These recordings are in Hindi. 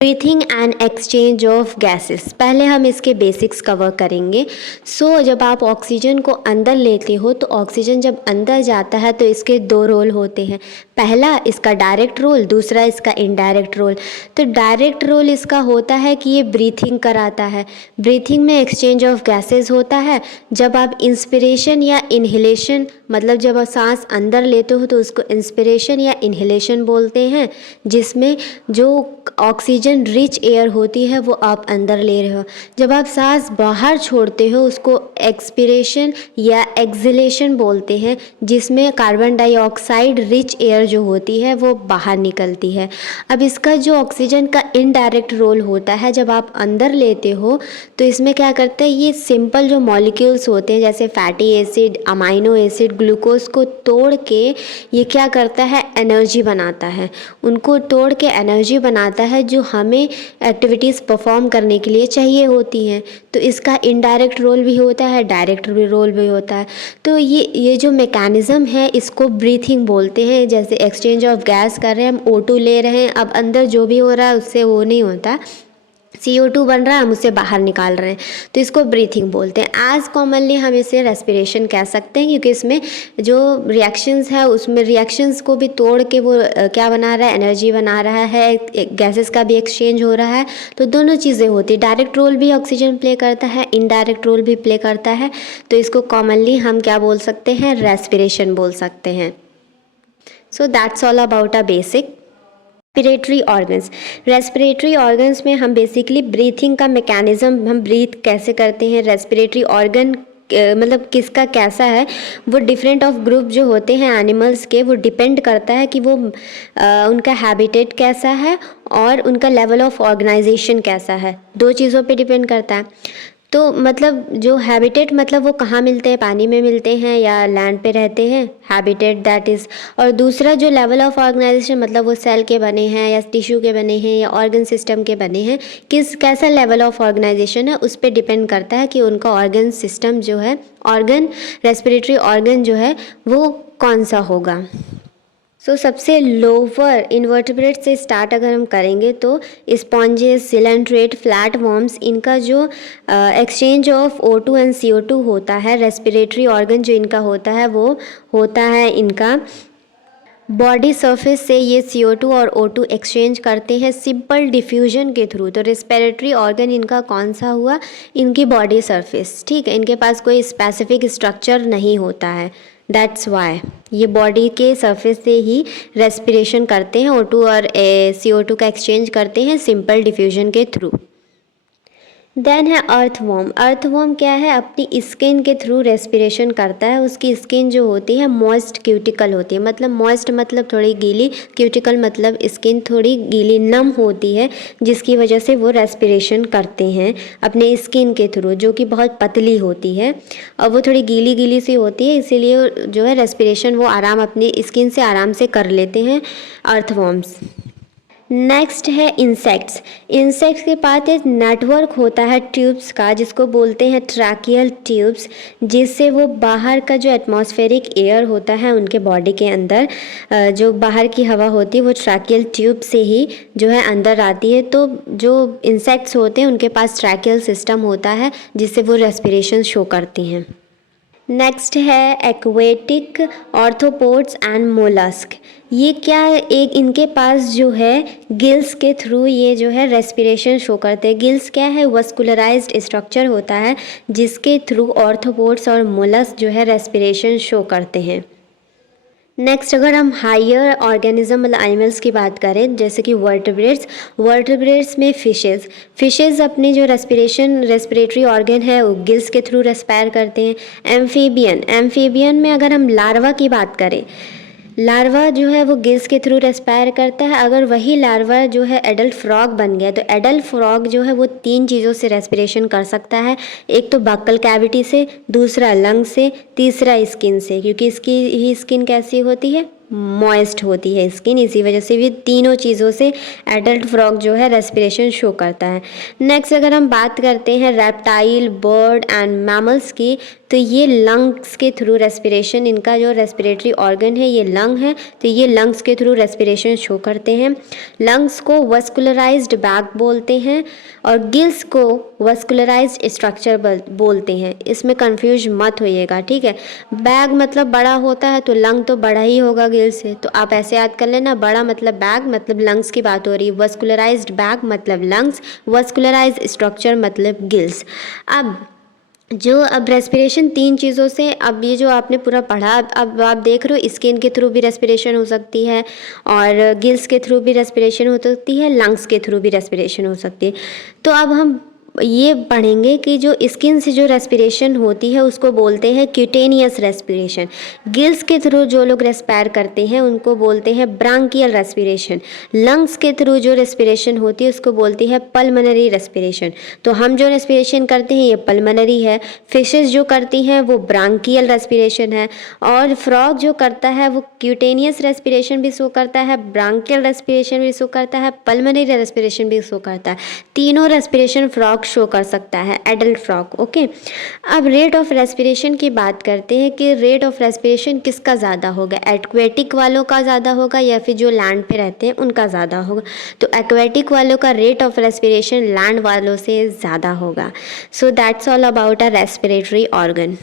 Breathing and exchange of gases. पहले हम इसके बेसिक्स कवर करेंगे। जब आप ऑक्सीजन को अंदर लेते हो तो ऑक्सीजन जब अंदर जाता है तो इसके दो रोल होते हैं। पहला इसका डायरेक्ट रोल, दूसरा इसका इनडायरेक्ट रोल। तो डायरेक्ट रोल इसका होता है कि ये ब्रीथिंग कराता है। ब्रीथिंग में एक्सचेंज ऑफ गैसेस होता है। जब आप इंस्पिरेशन या इन्हेलेशन, मतलब जब आप सांस अंदर लेते हो तो उसको इंस्पिरेशन या इन्हेलेशन बोलते हैं, जिसमें जो ऑक्सीजन रिच एयर होती है वो आप अंदर ले रहे हो। जब आप सांस बाहर छोड़ते हो उसको एक्सपिरेशन या एक्सहेलेशन बोलते हैं, जिसमें कार्बन डाइऑक्साइड रिच एयर जो होती है वो बाहर निकलती है। अब इसका जो ऑक्सीजन का इनडायरेक्ट रोल होता है, जब आप अंदर लेते हो तो इसमें क्या करता है, ये सिंपल जो मॉलिक्यूल्स होते हैं जैसे fatty acid, amino acid, glucose को तोड़ के ये क्या करता है, एनर्जी बनाता है। उनको तोड़ के एनर्जी बनाता है जो हमें एक्टिविटीज़ परफॉर्म करने के लिए चाहिए होती हैं। तो इसका इनडायरेक्ट रोल भी होता है, डायरेक्ट रोल भी होता है। तो ये जो मैकेनिज़्म है इसको ब्रीथिंग बोलते हैं। जैसे एक्सचेंज ऑफ गैस कर रहे हैं, हम O2 ले रहे हैं, अब अंदर जो भी हो रहा है उससे वो नहीं होता, CO2 बन रहा है, हम उसे बाहर निकाल रहे हैं, तो इसको ब्रीथिंग बोलते हैं। एज कॉमनली हम इसे रेस्पिरेशन कह सकते हैं, क्योंकि इसमें जो रिएक्शंस है उसमें रिएक्शंस को भी तोड़ के वो क्या बना रहा है, एनर्जी बना रहा है, गैसेस का भी एक्सचेंज हो रहा है। तो दोनों चीज़ें होती है। डायरेक्ट रोल भी ऑक्सीजन प्ले करता है, इनडायरेक्ट रोल भी प्ले करता है। तो इसको कॉमनली हम क्या बोल सकते हैं, रेस्पिरेशन बोल सकते हैं। सो that's all about a basic. Respiratory organs. Respiratory organs में हम बेसिकली ब्रीथिंग का मैकेनिज़्म, हम ब्रीथ कैसे करते हैं, रेस्पिरेटरी ऑर्गन मतलब किसका कैसा है, वो डिफरेंट ऑफ ग्रुप जो होते हैं एनिमल्स के, वो डिपेंड करता है कि वो उनका हैबिटेट कैसा है और उनका लेवल ऑफ ऑर्गेनाइजेशन कैसा है। दो चीज़ों पे डिपेंड करता है। तो मतलब जो हैबिटेट, मतलब वो कहाँ मिलते हैं, पानी में मिलते हैं या लैंड पे रहते हैं, हैबिटेट दैट इज़। और दूसरा जो लेवल ऑफ ऑर्गेनाइजेशन, मतलब वो सेल के बने हैं या टिश्यू के बने हैं या ऑर्गन सिस्टम के बने हैं, कैसा लेवल ऑफ ऑर्गेनाइजेशन है उस पर डिपेंड करता है कि उनका ऑर्गन सिस्टम जो है, ऑर्गन रेस्पिरेटरी ऑर्गन जो है वो कौन सा होगा। सबसे लोअर इन्वर्टिब्रेट से स्टार्ट अगर हम करेंगे तो स्पॉन्जेस, सिलेंट्रेट, फ्लैट वॉर्म्स, इनका जो exchange of O2 and CO2 होता है, रेस्पिरेटरी ऑर्गन जो इनका होता है वो होता है इनका बॉडी सरफेस से ये CO2 और O2 एक्सचेंज करते हैं सिंपल डिफ्यूजन के थ्रू। तो रेस्पिरेटरी ऑर्गन इनका कौन सा हुआ, इनकी बॉडी सरफेस, ठीक है। इनके पास कोई स्पेसिफिक स्ट्रक्चर नहीं होता है, दैट्स वाई ये बॉडी के सरफेस से ही रेस्पिरेशन करते हैं, O2 और CO2 का एक्सचेंज करते हैं सिंपल डिफ्यूजन के थ्रू। देन है अर्थवॉर्म। अर्थवॉर्म क्या है, अपनी स्किन के थ्रू रेस्पिरेशन करता है। उसकी स्किन जो होती है मॉइस्ट क्यूटिकल होती है, मतलब मॉइस्ट मतलब थोड़ी गीली, क्यूटिकल मतलब स्किन थोड़ी गीली नम होती है, जिसकी वजह से वो रेस्पिरेशन करते हैं अपने स्किन के थ्रू, जो कि बहुत पतली होती है और वो थोड़ी गीली गीली सी होती है, इसीलिए जो है रेस्पिरेशन वो आराम अपनी स्किन से आराम से कर लेते हैं अर्थवॉर्म्स। नेक्स्ट है इंसेक्ट्स। इंसेक्ट्स के पास एक नेटवर्क होता है ट्यूब्स का, जिसको बोलते हैं ट्रैकियल ट्यूब्स, जिससे वो बाहर का जो एटमॉस्फेरिक एयर होता है उनके बॉडी के अंदर, जो बाहर की हवा होती है वो ट्रैकियल ट्यूब से ही जो है अंदर आती है। तो जो इंसेक्ट्स होते हैं उनके पास ट्रैकियल सिस्टम होता है जिससे वो रेस्पिरेशन शो करती हैं। नेक्स्ट है एक्वेटिक ऑर्थोपोड्स एंड मोलस्क। ये क्या है, एक इनके पास जो है गिल्स के थ्रू ये जो है रेस्पिरेशन शो करते हैं। गिल्स क्या है, वस्कुलराइज्ड स्ट्रक्चर होता है जिसके थ्रू ऑर्थोपोड्स और मोलस्क जो है रेस्पिरेशन शो करते हैं। नेक्स्ट अगर हम हायर ऑर्गेनिज्म मतलब एनिमल्स की बात करें, जैसे कि वर्टिब्रेट्स में फिशेज़ अपनी जो रेस्पिरेटरी ऑर्गन है वो गिल्स के थ्रू रेस्पायर करते हैं। एम्फीबियन में अगर हम लार्वा की बात करें, लार्वा जो है वो गिल्स के थ्रू रेस्पायर करता है। अगर वही लार्वा जो है एडल्ट फ्रॉग बन गया तो एडल्ट फ्रॉग जो है वो 3 चीज़ों से रेस्पिरेशन कर सकता है, एक तो बक्कल कैविटी से, दूसरा लंग से, तीसरा स्किन से, क्योंकि इसकी ही स्किन कैसी होती है, मॉइस्ट होती है स्किन, इसी वजह से भी तीनों चीज़ों से एडल्ट फ्रॉग जो है रेस्पिरेशन शो करता है। नेक्स्ट अगर हम बात करते हैं रेप्टाइल, बर्ड एंड मैमल्स की, तो ये लंग्स के थ्रू रेस्पिरेशन, इनका जो रेस्पिरेटरी ऑर्गन है ये लंग है, तो ये लंग्स के थ्रू रेस्पिरेशन शो करते हैं। लंग्स को वस्कुलराइज्ड बैग बोलते हैं और गिल्स को वस्कुलराइज्ड स्ट्रक्चर बोलते हैं। इसमें कंफ्यूज मत होइएगा, ठीक है। बैग मतलब बड़ा होता है तो लंग तो बड़ा ही होगा गिल से, तो आप ऐसे याद कर लेना, बड़ा मतलब बैग मतलब लंग्स की बात हो रही है, वस्कुलराइज्ड बैग मतलब लंग्स, वस्कुलराइज्ड स्ट्रक्चर मतलब गिल्स। अब रेस्पिरेशन 3 चीज़ों से, अब ये जो आपने पूरा पढ़ा, अब आप देख रहे हो स्किन के थ्रू भी रेस्पिरेशन हो सकती है और गिल्स के थ्रू भी रेस्पिरेशन हो सकती है, लंग्स के थ्रू भी रेस्पिरेशन हो सकती है। तो अब हम ये पढ़ेंगे कि जो स्किन से जो रेस्पिरेशन होती है उसको बोलते हैं क्यूटेनियस रेस्पिरेशन। गिल्स के थ्रू जो लोग रेस्पायर करते हैं उनको बोलते हैं ब्रांकियल रेस्पिरेशन। लंग्स के थ्रू जो रेस्पिरेशन होती है उसको बोलती है पल्मोनरी रेस्पिरेशन। तो हम जो रेस्पिरेशन करते हैं ये पल्मोनरी है, फिशेस जो करती हैं वो ब्रांकियल रेस्पिरेशन है, और फ्रॉग जो करता है वो क्यूटेनियस रेस्पिरेशन भी शो करता है, ब्रांकियल रेस्पिरेशन भी शो करता है, पल्मोनरी रेस्पिरेशन भी शो करता है। तीनों रेस्पिरेशन फ्रॉग शो कर सकता है, एडल्ट फ्रॉग। ओके, अब रेट ऑफ रेस्पिरेशन की बात करते हैं कि रेट ऑफ रेस्पिरेशन किसका ज़्यादा होगा, एक्वेटिक वालों का ज़्यादा होगा या फिर जो लैंड पे रहते हैं उनका ज़्यादा होगा। तो एक्वेटिक वालों का रेट ऑफ रेस्पिरेशन लैंड वालों से ज़्यादा होगा। सो that's all about a respiratory organ.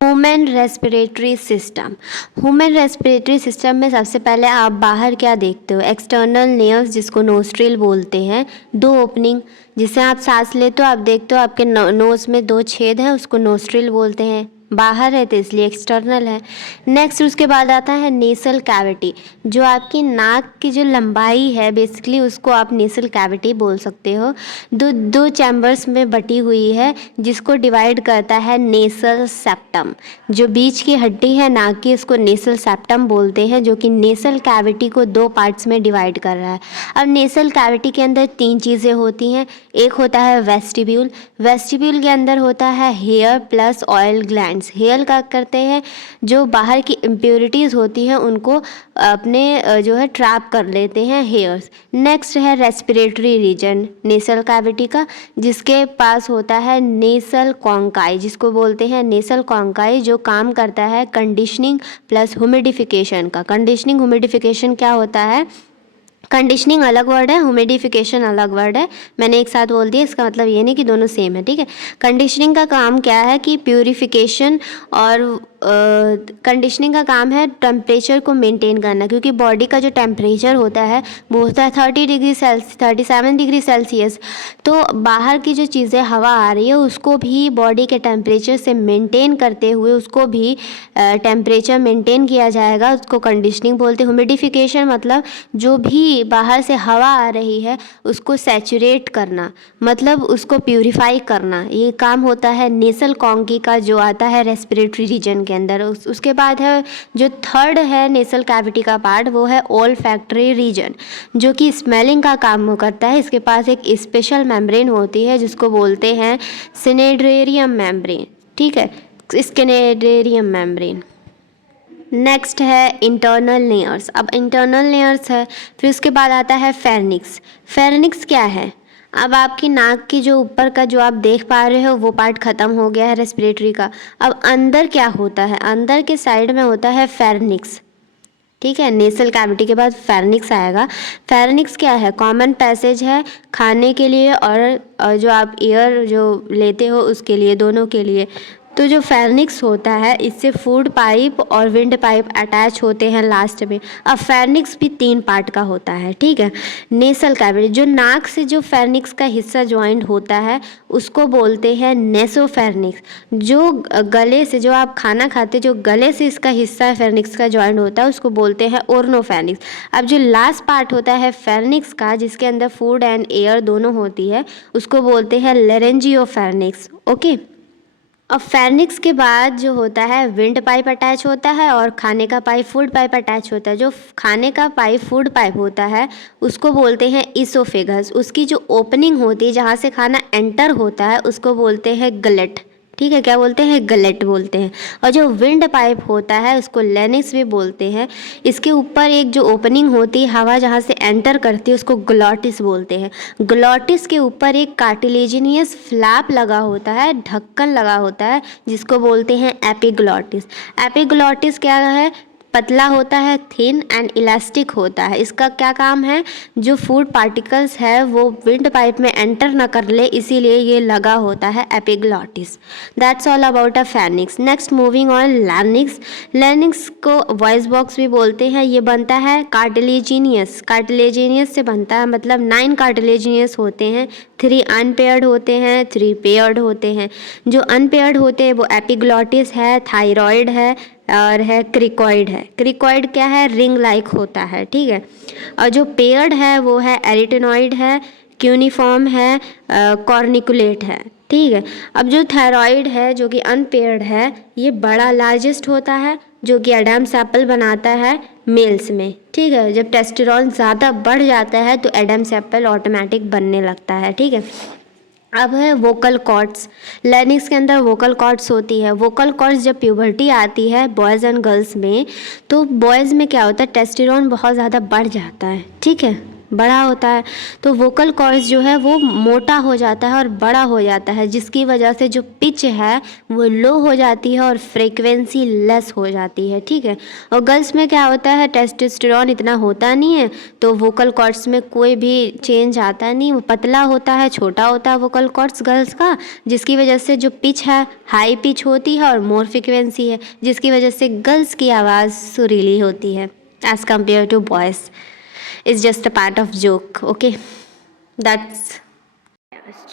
Human respiratory system. Human respiratory system में सबसे पहले आप बाहर क्या देखते हो, एक्सटर्नल नेयर्स जिसको नोस्ट्रिल बोलते हैं, 2 ओपनिंग जिससे आप सांस लेते हो, आप देखते हो आपके नोज़ में 2 छेद हैं, उसको नोस्ट्रिल बोलते हैं। बाहर है तो इसलिए एक्सटर्नल है। नेक्स्ट उसके बाद आता है नेसल कैविटी, जो आपकी नाक की जो लंबाई है बेसिकली उसको आप नेसल कैविटी बोल सकते हो। दो चैम्बर्स में बटी हुई है जिसको डिवाइड करता है नेसल सेप्टम। जो बीच की हड्डी है नाक की उसको नेसल सेप्टम बोलते हैं, जो कि नेसल कैविटी को 2 पार्ट्स में डिवाइड कर रहा है। अब नेसल कैविटी के अंदर 3 चीज़ें होती हैं। एक होता है वेस्टिब्यूल, वेस्टिब्यूल के अंदर होता है hair plus oil gland. Hair का करते हैं, जो बाहर की इम्प्योरिटीज़ होती हैं उनको अपने जो है ट्रैप कर लेते हैं हेयर्स। नेक्स्ट है रेस्पिरेटरी रीजन नेसल कैविटी का, जिसके पास होता है नेसल कॉन्काई, जिसको बोलते हैं नेसल कॉन्काई, जो काम करता है कंडीशनिंग प्लस ह्यूमिडिफिकेशन का। कंडीशनिंग ह्यूमिडिफिकेशन क्या होता है, कंडीशनिंग अलग वर्ड है, ह्यूमिडिफिकेशन अलग वर्ड है, मैंने एक साथ बोल दिया, इसका मतलब ये नहीं कि दोनों सेम है, ठीक है। कंडीशनिंग का काम क्या है कि प्यूरिफिकेशन, और कंडीशनिंग का काम है टेम्परेचर को मेंटेन करना, क्योंकि बॉडी का जो टेम्परेचर होता है वो होता है 30 डिग्री सेल्सियस 37 डिग्री सेल्सियस। तो बाहर की जो चीज़ें हवा आ रही है उसको भी बॉडी के टेम्परेचर से मेंटेन करते हुए उसको भी टेम्परेचर मेंटेन किया जाएगा, उसको कंडीशनिंग बोलते हैं। ह्यूमिडिफिकेशन मतलब जो भी बाहर से हवा आ रही है उसको सैचुरेट करना, मतलब उसको प्यूरिफाई करना, ये काम होता है नेसल कॉन्की का, जो आता है रेस्पिरेटरी रीजन के अंदर। उसके बाद है जो थर्ड है नेसल कैविटी का पार्ट, वो है ओल्फैक्टरी रीजन, जो कि स्मेलिंग का काम करता है। इसके पास एक स्पेशल मेम्ब्रेन होती है जिसको बोलते हैं सिनेड्रेरियम मेम्ब्रेन, ठीक है, स्किनेड्रेरियम मेम्ब्रेन। नेक्स्ट है इंटरनल लेयर्स। अब इंटरनल लेयर्स है, फिर उसके बाद आता है फेरनिक्स। फेरनिक्स क्या है, अब आपकी नाक की जो ऊपर का जो आप देख पा रहे हो वो पार्ट ख़त्म हो गया है रेस्पिरेटरी का। अब अंदर क्या होता है, अंदर के साइड में होता है फेरनिक्स, ठीक है। नेसल कैविटी के बाद फेरनिक्स आएगा। फेरनिक्स क्या है, कॉमन पैसेज है खाने के लिए और जो आप एयर जो लेते हो उसके लिए, दोनों के लिए। तो जो फेरनिक्स होता है इससे फूड पाइप और विंड पाइप अटैच होते हैं लास्ट में। अब फेरनिक्स भी 3 पार्ट का होता है, ठीक है। नेसल कैविटी, जो नाक से जो फेरनिक्स का हिस्सा ज्वाइंट होता है उसको बोलते हैं नेसोफेरनिक्स। जो गले से, जो आप खाना खाते जो गले से इसका हिस्सा फेरनिक्स का ज्वाइंट होता है उसको बोलते हैं ओर्नोफेरनिक्स। अब जो लास्ट पार्ट होता है फेरनिक्स का, जिसके अंदर फूड एंड एयर दोनों होती है, उसको बोलते हैं लेरेंजियोफेरनिक्स। ओके, अब फेरनिक्स के बाद जो होता है विंड पाइप अटैच होता है और खाने का पाइप फूड पाइप अटैच होता है। जो खाने का पाइप फूड पाइप होता है उसको बोलते हैं इसोफेगस। उसकी जो ओपनिंग होती है जहाँ से खाना एंटर होता है उसको बोलते हैं गलेट, ठीक है, क्या बोलते हैं, गलेट बोलते हैं। और जो विंड पाइप होता है उसको लेनिक्स भी बोलते हैं। इसके ऊपर एक जो ओपनिंग होती है, हवा जहाँ से एंटर करती है, उसको ग्लॉटिस बोलते हैं। ग्लॉटिस के ऊपर एक कार्टिलेजिनियस फ्लैप लगा होता है, ढक्कन लगा होता है, जिसको बोलते हैं एपिग्लॉटिस। एपिग्लॉटिस क्या है, पतला होता है, थिन एंड इलास्टिक होता है। इसका क्या काम है, जो फूड पार्टिकल्स है वो विंड पाइप में एंटर ना कर ले, इसीलिए ये लगा होता है epiglottis. That's all about a pharynx. Next moving on, larynx. Larynx को वॉइस बॉक्स भी बोलते हैं। ये बनता है कार्टिलेजिनियस, कार्टिलेजिनियस से बनता है, मतलब 9 कार्टिलेजिनियस होते हैं, 3 अनपेयर्ड होते हैं, 3 पेयर्ड होते हैं। जो अनपेयर्ड होते हैं वो एपिग्लॉटिस है, थायरॉइड है और है क्रिकॉइड है। क्रिकॉइड क्या है, रिंग लाइक होता है, ठीक है। और जो पेयर्ड है वो है एरिटेनॉइड है, क्यूनिफॉर्म है, कॉर्निकुलेट है, ठीक है। अब जो थायरॉइड है जो कि अनपेयर्ड है, ये बड़ा लार्जेस्ट होता है, जो कि एडम्स एप्पल बनाता है मेल्स में, ठीक है। जब टेस्टोस्टेरोन ज़्यादा बढ़ जाता है तो एडम्स एप्पल ऑटोमेटिक बनने लगता है, ठीक है। अब है वोकल कॉर्ड्स। लैरिंक्स के अंदर वोकल कॉर्ड्स होती है। वोकल कॉर्ड्स जब प्यूबर्टी आती है बॉयज़ एंड गर्ल्स में, तो बॉयज़ में क्या होता है, टेस्टोस्टेरोन बहुत ज़्यादा बढ़ जाता है, ठीक है, बड़ा होता है, तो वोकल कॉर्ड्स जो है वो मोटा हो जाता है और बड़ा हो जाता है, जिसकी वजह से जो पिच है वो लो हो जाती है और फ्रीक्वेंसी लेस हो जाती है, ठीक है। और गर्ल्स में क्या होता है, टेस्टोस्टेरोन इतना होता नहीं है, तो वोकल कॉर्ड्स में कोई भी चेंज आता नहीं, वो पतला होता है, छोटा होता है वोकल कॉर्ड्स गर्ल्स का, जिसकी वजह से जो पिच है हाई पिच होती है और मोर फ्रीक्वेंसी है, जिसकी वजह से गर्ल्स की आवाज़ सुरीली होती है as compare to boys. It's just a part of joke, okay? That's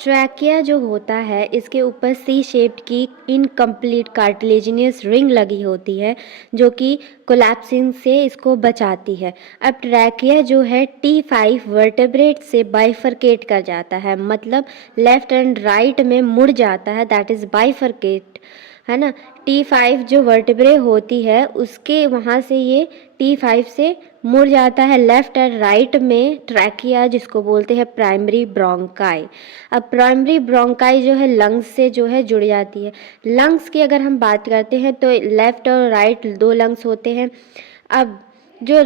trachea जो होता है, इसके ऊपर सी शेप्ड की इनकम्प्लीट कार्टिलेजिनियस रिंग लगी होती है, जो कि कोलैप्सिंग से इसको बचाती है। अब ट्रैकिया जो है T5 वर्टेब्रेट से बाइफरकेट कर जाता है, मतलब लेफ्ट एंड राइट में मुड़ जाता है, दैट इज़ बाइफरकेट, है ना। T5 जो वर्टेब्रे होती है उसके वहाँ से ये T5 से मुड़ जाता है लेफ़्ट एंड राइट में ट्रैकिया, जिसको बोलते हैं प्राइमरी ब्रोंकाई। अब प्राइमरी ब्रोंकाई जो है लंग्स से जो है जुड़ जाती है। लंग्स की अगर हम बात करते हैं तो लेफ़्ट और राइट 2 लंग्स होते हैं। अब जो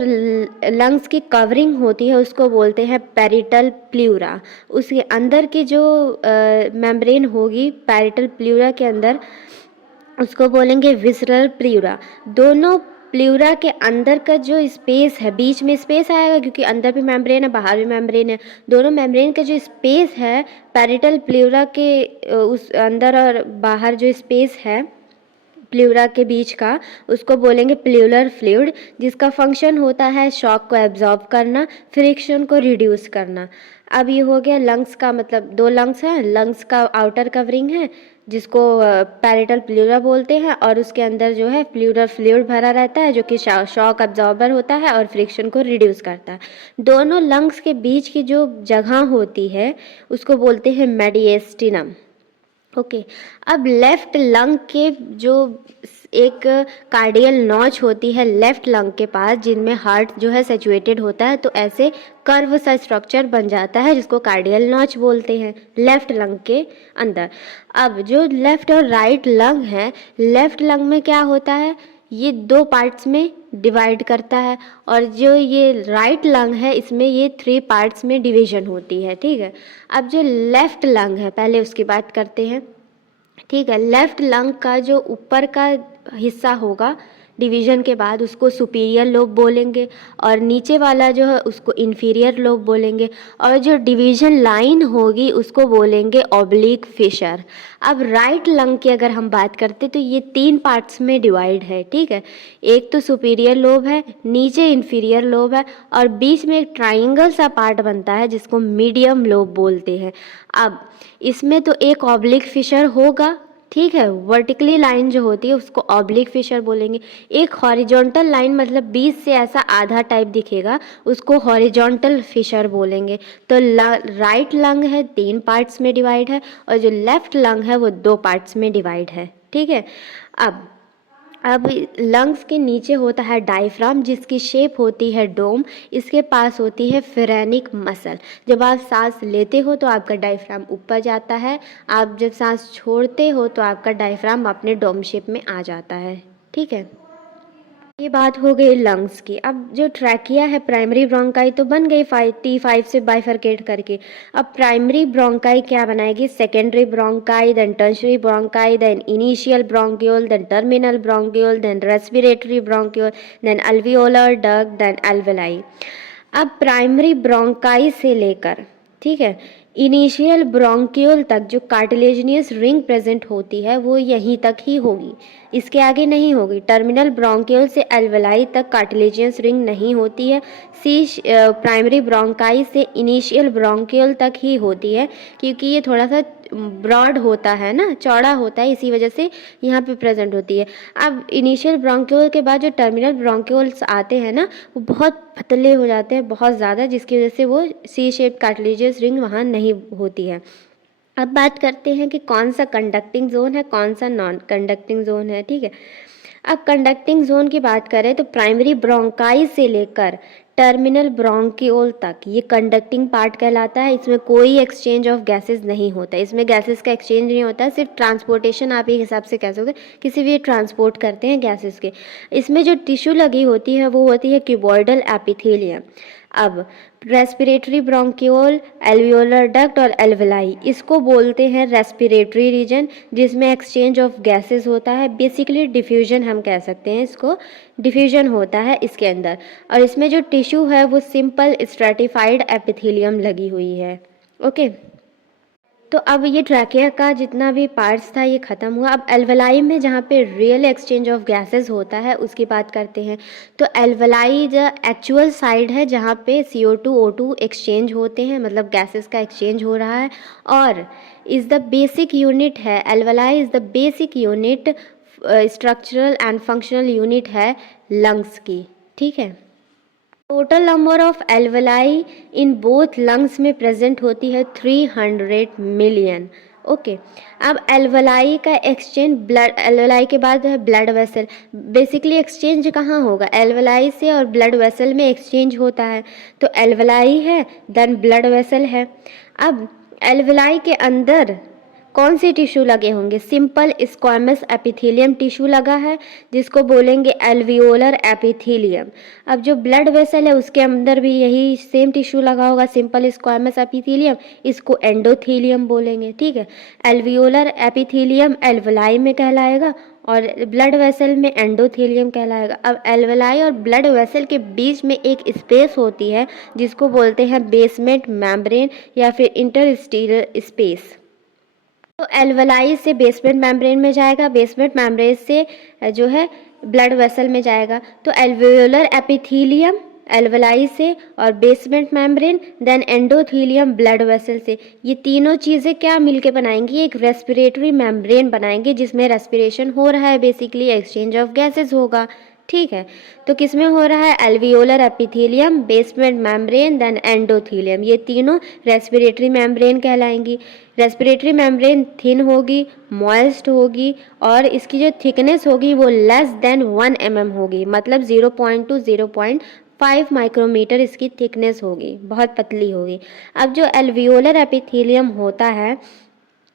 लंग्स की कवरिंग होती है उसको बोलते हैं पैरिटल प्ल्यूरा। उसके अंदर की जो मेम्ब्रेन होगी पैरिटल प्ल्यूरा के अंदर, उसको बोलेंगे विसरल प्ल्यूरा। दोनों प्ल्यूरा के अंदर का जो स्पेस है, बीच में स्पेस आएगा क्योंकि अंदर भी मेम्ब्रेन है बाहर भी मेम्ब्रेन है, दोनों मेम्ब्रेन का जो स्पेस है पैरिटल प्ल्यूरा के उस अंदर और बाहर जो स्पेस है प्ल्यूरा के बीच का, उसको बोलेंगे प्ल्यूलर फ्लूइड, जिसका फंक्शन होता है शॉक को एब्जॉर्ब करना, फ्रिक्शन को रिड्यूस करना। अब ये हो गया लंग्स का, मतलब 2 लंग्स हैं, लंग्स का आउटर कवरिंग है जिसको पैरिटल प्ल्यूरा बोलते हैं, और उसके अंदर जो है प्ल्यूलर फ्लूइड भरा रहता है जो कि शॉक एब्जॉर्बर होता है और फ्रिक्शन को रिड्यूस करता है। दोनों लंग्स के बीच की जो जगह होती है उसको बोलते हैं मेडिएस्टिनम, ओके। अब लेफ़्ट लंग के जो एक कार्डियल नॉच होती है लेफ़्ट लंग के पास, जिनमें हार्ट जो है सिचुएटेड होता है, तो ऐसे कर्व सा स्ट्रक्चर बन जाता है जिसको कार्डियल नॉच बोलते हैं लेफ़्ट लंग के अंदर। अब जो लेफ़्ट और राइट लंग है, लेफ़्ट लंग में क्या होता है, ये 2 पार्ट्स में डिवाइड करता है, और जो ये राइट लंग है इसमें ये 3 पार्ट्स में डिवीज़न होती है, ठीक है। अब जो लेफ़्ट लंग है पहले उसकी बात करते हैं, ठीक है। लेफ़्ट लंग का जो ऊपर का हिस्सा होगा डिवीज़न के बाद उसको सुपीरियर लोब बोलेंगे, और नीचे वाला जो है उसको इन्फीरियर लोब बोलेंगे, और जो डिवीज़न लाइन होगी उसको बोलेंगे ऑब्लिक फिशर। अब राइट लंग की अगर हम बात करते तो ये 3 पार्ट्स में डिवाइड है, ठीक है। एक तो सुपीरियर लोब है, नीचे इन्फीरियर लोब है, और बीच में एक ट्राइंगल सा पार्ट बनता है जिसको मीडियम लोब बोलते हैं। अब इसमें तो एक ऑब्लिक फिशर होगा, ठीक है, वर्टिकली लाइन जो होती है उसको ऑब्लिक फिशर बोलेंगे। एक हॉरिजॉन्टल लाइन मतलब बीच से ऐसा आधा टाइप दिखेगा उसको हॉरिजॉन्टल फिशर बोलेंगे। तो राइट लंग है 3 पार्ट्स में डिवाइड है, और जो लेफ़्ट लंग है वो 2 पार्ट्स में डिवाइड है, ठीक है। अब अब लंग्स के नीचे होता है डायफ्राम जिसकी शेप होती है डोम, इसके पास होती है फेरेनिक मसल। जब आप सांस लेते हो तो आपका डायफ्राम ऊपर जाता है, आप जब सांस छोड़ते हो तो आपका डायफ्राम अपने डोम शेप में आ जाता है। ठीक है, ये बात हो गई लंग्स की। अब जो ट्रैकिया है, प्राइमरी ब्रोंकाई तो बन गई T5 से बाइफरकेट करके। अब प्राइमरी ब्रोंकाई क्या बनाएगी? Secondary bronchi, then tertiary bronchi, then initial bronchiole, then terminal bronchiole, then respiratory bronchiole, then alveolar duct, then alveoli. अब प्राइमरी ब्रोंकाई से लेकर, ठीक है, इनिशियल ब्रोंक्यूल तक जो कार्टिलेजिनियस रिंग प्रेजेंट होती है वो यहीं तक ही होगी, इसके आगे नहीं होगी। टर्मिनल ब्रोंक्यूल से एल्वेलाई तक कार्टिलेजियस रिंग नहीं होती है। प्राइमरी ब्रोंकाई से इनिशियल ब्रोंक्यूल तक ही होती है, क्योंकि ये थोड़ा सा ब्रॉड होता है ना, चौड़ा होता है, इसी वजह से यहाँ पे प्रेजेंट होती है। अब इनिशियल ब्रोंक्यूल के बाद जो टर्मिनल ब्रोंक्यूल्स आते हैं ना, वो बहुत पतले हो जाते हैं, बहुत ज़्यादा, जिसकी वजह से वो सी शेप कार्टिलेजियस रिंग वहाँ नहीं होती है। अब बात करते हैं कि कौन सा कंडक्टिंग जोन है, कौन सा नॉन कंडक्टिंग जोन है। ठीक है, अब कंडक्टिंग जोन की बात करें तो प्राइमरी ब्रोंकाई से लेकर टर्मिनल ब्रोंक्यूल तक ये कंडक्टिंग पार्ट कहलाता है। इसमें कोई एक्सचेंज ऑफ गैसेस नहीं होता, इसमें गैसेस का एक्सचेंज नहीं होता, सिर्फ ट्रांसपोर्टेशन आप एक हिसाब से कह सकते हैं, किसी भी ट्रांसपोर्ट करते हैं गैसेस के। इसमें जो टिश्यू लगी होती है वो होती है क्यूबॉइडल एपिथेलियम। अब रेस्पिरेटरी ब्रोंक्यूल, एल्वियोलर डक्ट और एल्वेलाई, इसको बोलते हैं रेस्पिरेटरी रीजन, जिसमें एक्सचेंज ऑफ गैसेस होता है। बेसिकली डिफ्यूजन हम कह सकते हैं इसको, डिफ्यूजन होता है इसके अंदर। और इसमें जो टिश्यू है वो सिंपल स्ट्रैटिफाइड एपिथेलियम लगी हुई है। ओके, तो अब ये ट्रैकिया का जितना भी पार्ट्स था ये ख़त्म हुआ। अब एल्वेलाई में जहाँ पे रियल एक्सचेंज ऑफ गैसेस होता है उसकी बात करते हैं। तो एल्वेलाई जो एक्चुअल साइड है जहाँ पे CO2 O2 एक्सचेंज होते हैं, मतलब गैसेस का एक्सचेंज हो रहा है, और इज़ द बेसिक यूनिट है, alveoli is the basic unit, structural and functional unit है लंग्स की। ठीक है, total number of alveoli in both lungs में प्रेजेंट होती है 300 मिलियन। ओके, अब एल्वेलाई का एक्सचेंज ब्लड, एल्वेलाई के बाद है ब्लड वेसल। बेसिकली एक्सचेंज कहाँ होगा? एल्वेलाई से और ब्लड वेसल में एक्सचेंज होता है। तो एल्वेलाई है, देन ब्लड वेसल है। अब एल्वेलाई के अंदर कौन से टिश्यू लगे होंगे? सिंपल स्क्वामस एपिथेलियम टिश्यू लगा है, जिसको बोलेंगे एल्वियोलर एपिथेलियम। अब जो ब्लड वेसल है उसके अंदर भी यही सेम टिश्यू लगा होगा, सिंपल स्क्वामस एपिथेलियम, इसको एंडोथेलियम बोलेंगे। ठीक है, एल्वियोलर एपिथेलियम एल्वेलाई में कहलाएगा और ब्लड वेसल में एंडोथेलियम कहलाएगा। अब एल्वेलाई और ब्लड वेसल के बीच में एक स्पेस होती है जिसको बोलते हैं बेसमेंट मेम्ब्रेन या फिर इंटरस्टीशियल स्पेस। तो एल्वेलाई से बेसमेंट मेम्ब्रेन में जाएगा, बेसमेंट मेम्ब्रेन से जो है ब्लड वेसल में जाएगा। तो एल्वियोलर एपिथेलियम एल्वेलाई से और basement membrane, then endothelium blood vessel से, ये तीनों चीज़ें क्या मिलके बनाएंगी? एक रेस्पिरेटरी मेम्ब्रेन बनाएंगे, जिसमें रेस्पिरेशन हो रहा है, बेसिकली एक्सचेंज ऑफ गैसेस होगा। ठीक है, तो किस में हो रहा है? Alveolar epithelium, basement membrane, then endothelium, ये तीनों रेस्पिरेटरी मेम्ब्रेन कहलाएंगी। रेस्पिरेटरी मेम्ब्रेन थिन होगी, मॉइस्ट होगी, और इसकी जो थिकनेस होगी वो लेस देन 1 mm होगी, मतलब 0.2 to 0.5 माइक्रोमीटर इसकी थिकनेस होगी, बहुत पतली होगी। अब जो एल्वियोलर एपिथेलियम होता है,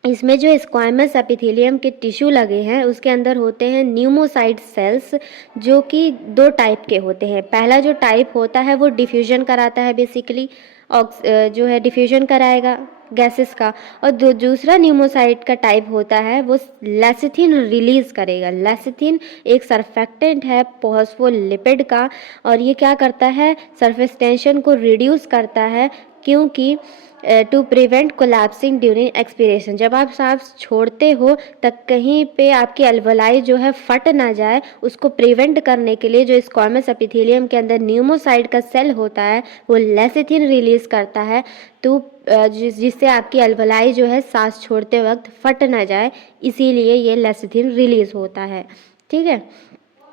इसमें जो स्क्वामस एपिथेलियम के टिश्यू लगे हैं उसके अंदर होते हैं न्यूमोसाइट सेल्स, जो कि 2 टाइप के होते हैं। पहला जो टाइप होता है वो डिफ्यूजन कराता है, बेसिकली जो है डिफ्यूजन कराएगा गैसेस का, और दूसरा न्यूमोसाइट का टाइप होता है वो लेसिथिन रिलीज करेगा। लेसिथिन एक सरफेक्टेंट है फॉस्फोलिपिड का, और ये क्या करता है? सरफेस टेंशन को रिड्यूस करता है, क्योंकि to prevent collapsing during expiration, जब आप सांस छोड़ते हो तब कहीं पे आपकी एल्वेलाई जो है फट ना जाए, उसको प्रिवेंट करने के लिए जो स्क्वामस एपिथेलियम के अंदर न्यूमोसाइट का सेल होता है वो लेसिथिन रिलीज करता है, तो जिससे आपकी एल्वेलाई जो है सांस छोड़ते वक्त फट ना जाए, इसीलिए ये लेसिथिन रिलीज होता है। ठीक है,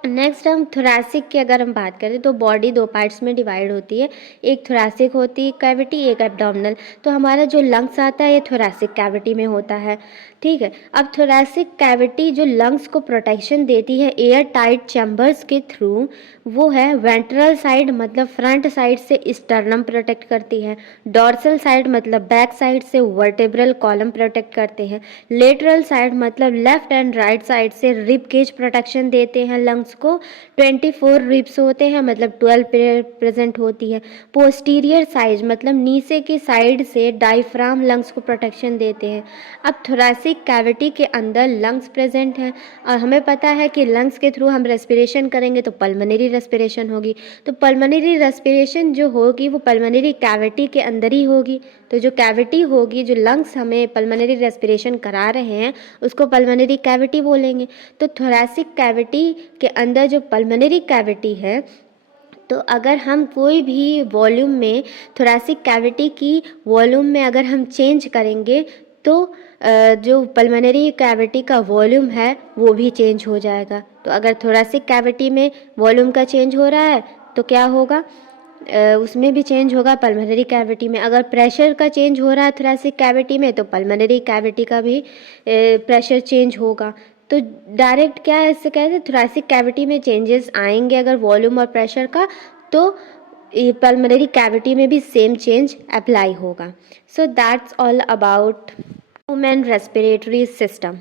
नेक्स्ट हम थोरैसिक की अगर हम बात करें तो बॉडी दो पार्ट्स में डिवाइड होती है, एक थोरैसिक होती है कैविटी, एक एब्डोमिनल। तो हमारा जो लंग्स आता है ये थोरैसिक कैविटी में होता है, ठीक है। अब थोरैसिक कैविटी जो लंग्स को प्रोटेक्शन देती है एयर टाइट चैम्बर्स के थ्रू, वो है वेंट्रल साइड मतलब फ्रंट साइड से स्टर्नम प्रोटेक्ट करती है, डॉर्सल साइड मतलब बैक साइड से वर्टेब्रल कॉलम प्रोटेक्ट करते हैं, लेटरल साइड मतलब लेफ्ट एंड राइट साइड से रिब केज प्रोटेक्शन देते हैं लंग्स को। 24 रिब्स होते हैं मतलब 12 प्रेजेंट होती है। पोस्टीरियर साइड मतलब नीचे की साइड से डायफ्राम लंग्स को प्रोटेक्शन देते हैं। अब थोरैसिक कैविटी के अंदर लंग्स प्रेजेंट हैं और हमें पता है कि लंग्स के थ्रू हम रेस्पिरेशन करेंगे तो पल्मोनरी रेस्पिरेशन होगी। तो पल्मोनरी रेस्पिरेशन जो होगी वो पल्मोनरी कैविटी के अंदर ही होगी। तो जो कैविटी होगी, जो लंग्स हमें पल्मोनरी रेस्पिरेशन करा रहे हैं उसको पल्मोनरी कैविटी बोलेंगे। तो थोरैसिक कैविटी के अंदर जो पल्मोनरी कैविटी है, तो अगर हम कोई भी वॉल्यूम में थोरैसिक कैविटी की वॉल्यूम में अगर हम चेंज करेंगे तो जो पल्मोनरी कैविटी का वॉल्यूम है वो भी चेंज हो जाएगा। तो अगर थोरैसिक कैविटी में वॉल्यूम का चेंज हो रहा है तो क्या होगा, उसमें भी चेंज होगा पल्मोनरी कैविटी में। अगर प्रेशर का चेंज हो रहा है थोरैसिक कैविटी में तो पल्मोनरी कैविटी का भी प्रेशर चेंज होगा। तो डायरेक्ट क्या है, इससे कहते हैं थोरैसिक कैविटी में चेंजेस आएंगे अगर वॉल्यूम और प्रेशर का, तो पल्मोनरी कैविटी में भी सेम चेंज अप्लाई होगा। सो that's all about human respiratory system.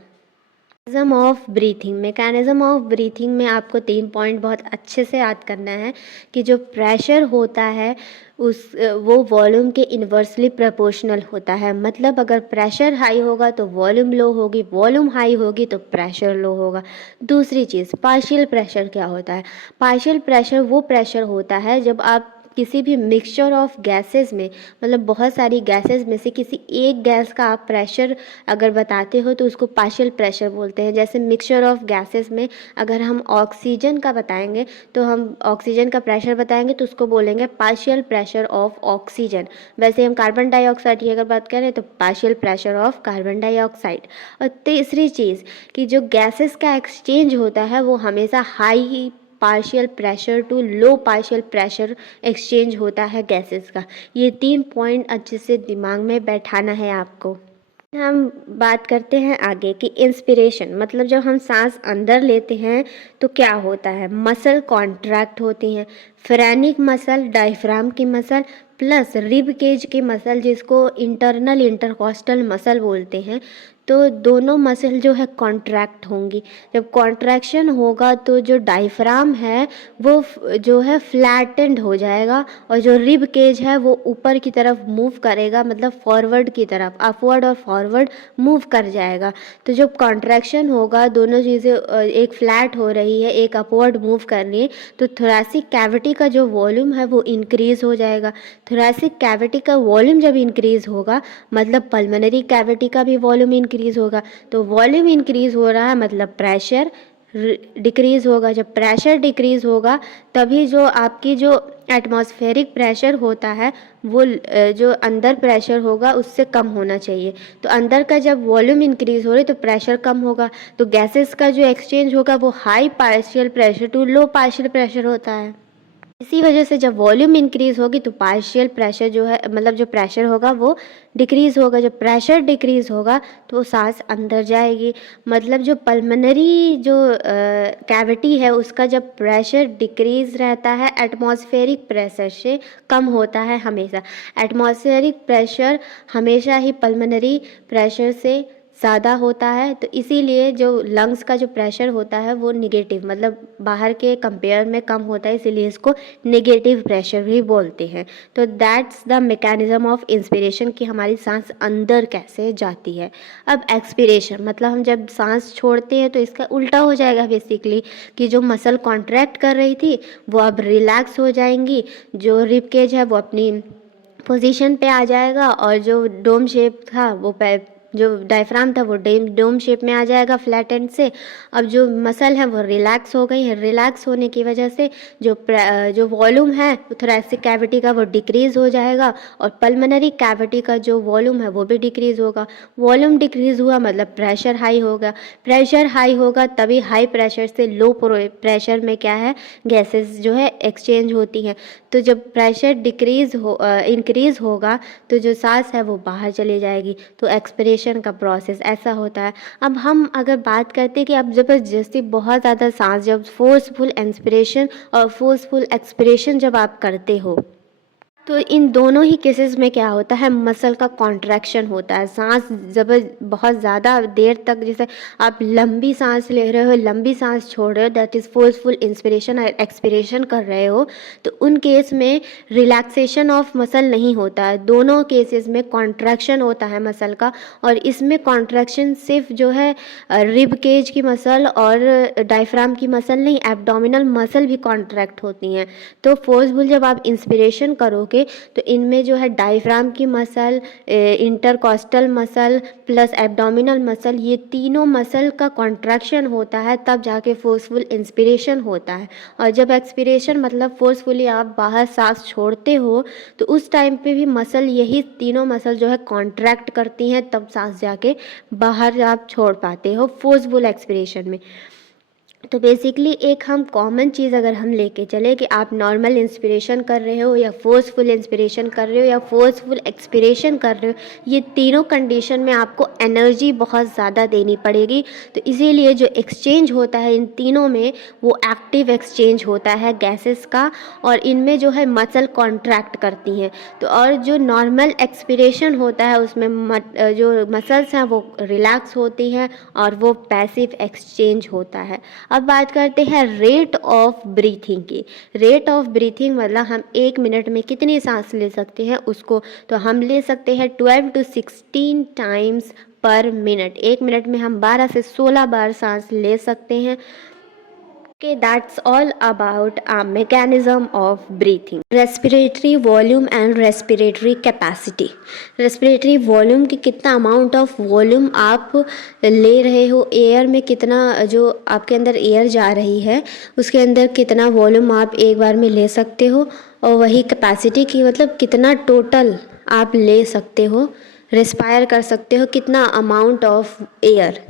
Mechanism of breathing में आपको 3 पॉइंट बहुत अच्छे से याद करना है कि जो प्रेशर होता है वो वॉल्यूम के इन्वर्सली प्रोपोर्शनल होता है। मतलब अगर प्रेशर हाई होगा तो वॉल्यूम लो होगी, वॉल्यूम हाई होगी तो प्रेशर लो होगा। दूसरी चीज़, पार्शियल प्रेशर क्या होता है? पार्शियल प्रेशर वो प्रेशर होता है जब आप किसी भी मिक्सचर ऑफ गैसेस में, मतलब बहुत सारी गैसेस में से किसी एक गैस का आप प्रेशर अगर बताते हो तो उसको पार्शियल प्रेशर बोलते हैं। जैसे मिक्सचर ऑफ गैसेस में अगर हम ऑक्सीजन का बताएंगे तो हम ऑक्सीजन का प्रेशर बताएंगे तो उसको बोलेंगे पार्शियल प्रेशर ऑफ ऑक्सीजन। वैसे हम कार्बन डाइऑक्साइड की अगर बात करें तो partial pressure of carbon dioxide. और तीसरी चीज़ कि जो गैसेस का एक्सचेंज होता है वो हमेशा high partial pressure to low partial pressure exchange होता है गैसेस का। ये 3 पॉइंट अच्छे से दिमाग में बैठाना है आपको। हम बात करते हैं आगे कि इंस्पिरेशन मतलब जब हम सांस अंदर लेते हैं तो क्या होता है, मसल कॉन्ट्रैक्ट होती हैं, फ्रेनिक मसल, डायफ्राम की मसल प्लस रिब केज की मसल जिसको इंटरनल इंटरकॉस्टल मसल बोलते हैं, तो दोनों मसल जो है कॉन्ट्रैक्ट होंगी। जब कॉन्ट्रैक्शन होगा तो जो डायफ्राम है वो जो है फ्लैटेंड हो जाएगा और जो रिब केज है वो ऊपर की तरफ मूव करेगा, मतलब फॉरवर्ड की तरफ, अपवर्ड और फॉरवर्ड मूव कर जाएगा। तो जब कॉन्ट्रैक्शन होगा दोनों चीज़ें एक फ्लैट हो रही है, एक अपवर्ड मूव कर रही है, तो थोरैसिक कैविटी का जो वॉल्यूम है वो इंक्रीज़ हो जाएगा। थोरैसिक कैविटी का वॉल्यूम जब इंक्रीज़ होगा मतलब पल्मोनरी कैविटी का भी वॉल्यूम इंक्रीज़ होगा। तो वॉल्यूम इंक्रीज़ हो रहा है मतलब प्रेशर डिक्रीज़ होगा। जब प्रेशर डिक्रीज़ होगा तभी जो आपकी जो एटमॉस्फेरिक प्रेशर होता है वो जो अंदर प्रेशर होगा उससे कम होना चाहिए। तो अंदर का जब वॉल्यूम इंक्रीज़ हो रही तो प्रेशर कम होगा, तो गैसेस का जो एक्सचेंज होगा वो high partial pressure to low partial pressure होता है। इसी वजह से जब वॉल्यूम इंक्रीज़ होगी तो पार्शियल प्रेशर जो है, मतलब जो प्रेशर होगा वो डिक्रीज़ होगा। जब प्रेशर डिक्रीज़ होगा तो सांस अंदर जाएगी। मतलब जो पल्मोनरी जो कैविटी है उसका जब प्रेशर डिक्रीज़ रहता है एटमॉस्फेरिक प्रेशर से कम होता है हमेशा। एटमॉस्फेरिक प्रेशर हमेशा ही पल्मोनरी प्रेशर से ज़्यादा होता है, तो इसीलिए जो लंग्स का जो प्रेशर होता है वो निगेटिव मतलब बाहर के कंपेयर में कम होता है, इसीलिए इसको नेगेटिव प्रेशर भी बोलते हैं। तो that's the mechanism of inspiration कि हमारी सांस अंदर कैसे जाती है। अब एक्सपिरेशन मतलब हम जब सांस छोड़ते हैं तो इसका उल्टा हो जाएगा बेसिकली कि जो मसल कॉन्ट्रैक्ट कर रही थी वो अब रिलैक्स हो जाएंगी, जो रिब केज है वो अपनी पोजीशन पे आ जाएगा और जो डोम शेप था वो जो डायफ्राम था वो डोम शेप में आ जाएगा फ्लैट एंड से। अब जो मसल है वो रिलैक्स हो गई है, रिलैक्स होने की वजह से जो वॉल्यूम है थोरैसिक कैविटी का वो डिक्रीज़ हो जाएगा और पल्मोनरी कैविटी का जो वॉल्यूम है वो भी डिक्रीज़ होगा। वॉल्यूम डिक्रीज़ हुआ मतलब प्रेशर हाई होगा, प्रेशर हाई होगा तभी हाई प्रेशर से लो प्रेशर में क्या है, गैसेस जो है एक्सचेंज होती हैं। तो जब प्रेशर इंक्रीज़ होगा तो जो सांस है वो बाहर चली जाएगी, तो एक्सपिरेशन का प्रोसेस ऐसा होता है। अब हम अगर बात करते हैं कि अब ज़बरदस्ती बहुत ज़्यादा सांस, जब फोर्सफुल इंस्पिरेशन और फोर्सफुल एक्सपिरेशन जब आप करते हो तो इन दोनों ही केसेस में क्या होता है, मसल का कॉन्ट्रैक्शन होता है। सांस बहुत ज़्यादा देर तक, जैसे आप लंबी सांस ले रहे हो, लंबी सांस छोड़ रहे हो, दैट इज़ फोर्सफुल इंस्पिरेशन और एक्सपिरेशन कर रहे हो, तो उन केस में रिलैक्सेशन ऑफ मसल नहीं होता है। दोनों केसेस में कॉन्ट्रैक्शन होता है मसल का, और इसमें कॉन्ट्रैक्शन सिर्फ जो है रिब केज की मसल और डायफ्राम की मसल नहीं, एब्डोमिनल मसल भी कॉन्ट्रैक्ट होती हैं। तो फोर्सफुल जब आप इंस्पिरेशन करोगे तो इनमें जो है डायफ्राम की muscle, intercostal muscle plus abdominal muscle, ये तीनों मसल का कॉन्ट्रैक्शन होता है, तब जाके फोर्सफुल इंस्पिरेशन होता है। और जब एक्सपिरेशन मतलब फोर्सफुली आप बाहर सांस छोड़ते हो तो उस टाइम पे भी मसल, यही तीनों मसल जो है कॉन्ट्रैक्ट करती हैं, तब सांस जाके बाहर आप छोड़ पाते हो फोर्सफुल एक्सपिरेशन में। तो बेसिकली एक हम कॉमन चीज़ अगर हम लेके चले कि आप नॉर्मल इंस्पिरेशन कर रहे हो या फोर्सफुल इंस्पिरेशन कर रहे हो या फोर्सफुल एक्सपिरेशन कर रहे हो, ये तीनों कंडीशन में आपको एनर्जी बहुत ज़्यादा देनी पड़ेगी। तो इसीलिए जो एक्सचेंज होता है इन तीनों में वो एक्टिव एक्सचेंज होता है गैसेस का, और इनमें जो है मसल कॉन्ट्रैक्ट करती हैं। तो और जो नॉर्मल एक्सपिरेशन होता है उसमें जो मसल्स हैं वो रिलैक्स होती हैं और वो पैसिव एक्सचेंज होता है। अब बात करते हैं रेट ऑफ ब्रीथिंग की। रेट ऑफ ब्रीथिंग मतलब हम 1 मिनट में कितनी सांस ले सकते हैं उसको, तो हम ले सकते हैं 12 to 16 टाइम्स पर मिनट। 1 मिनट में हम 12 से 16 बार सांस ले सकते हैं। Okay, that's all about a mechanism of breathing. Respiratory volume and respiratory capacity. Respiratory volume की कितना अमाउंट ऑफ वॉल्यूम आप ले रहे हो, एयर में कितना जो आपके अंदर एयर जा रही है उसके अंदर कितना वॉल्यूम आप एक बार में ले सकते हो, और वही कैपेसिटी की मतलब कितना टोटल आप ले सकते हो, रेस्पायर कर सकते हो, कितना amount of air,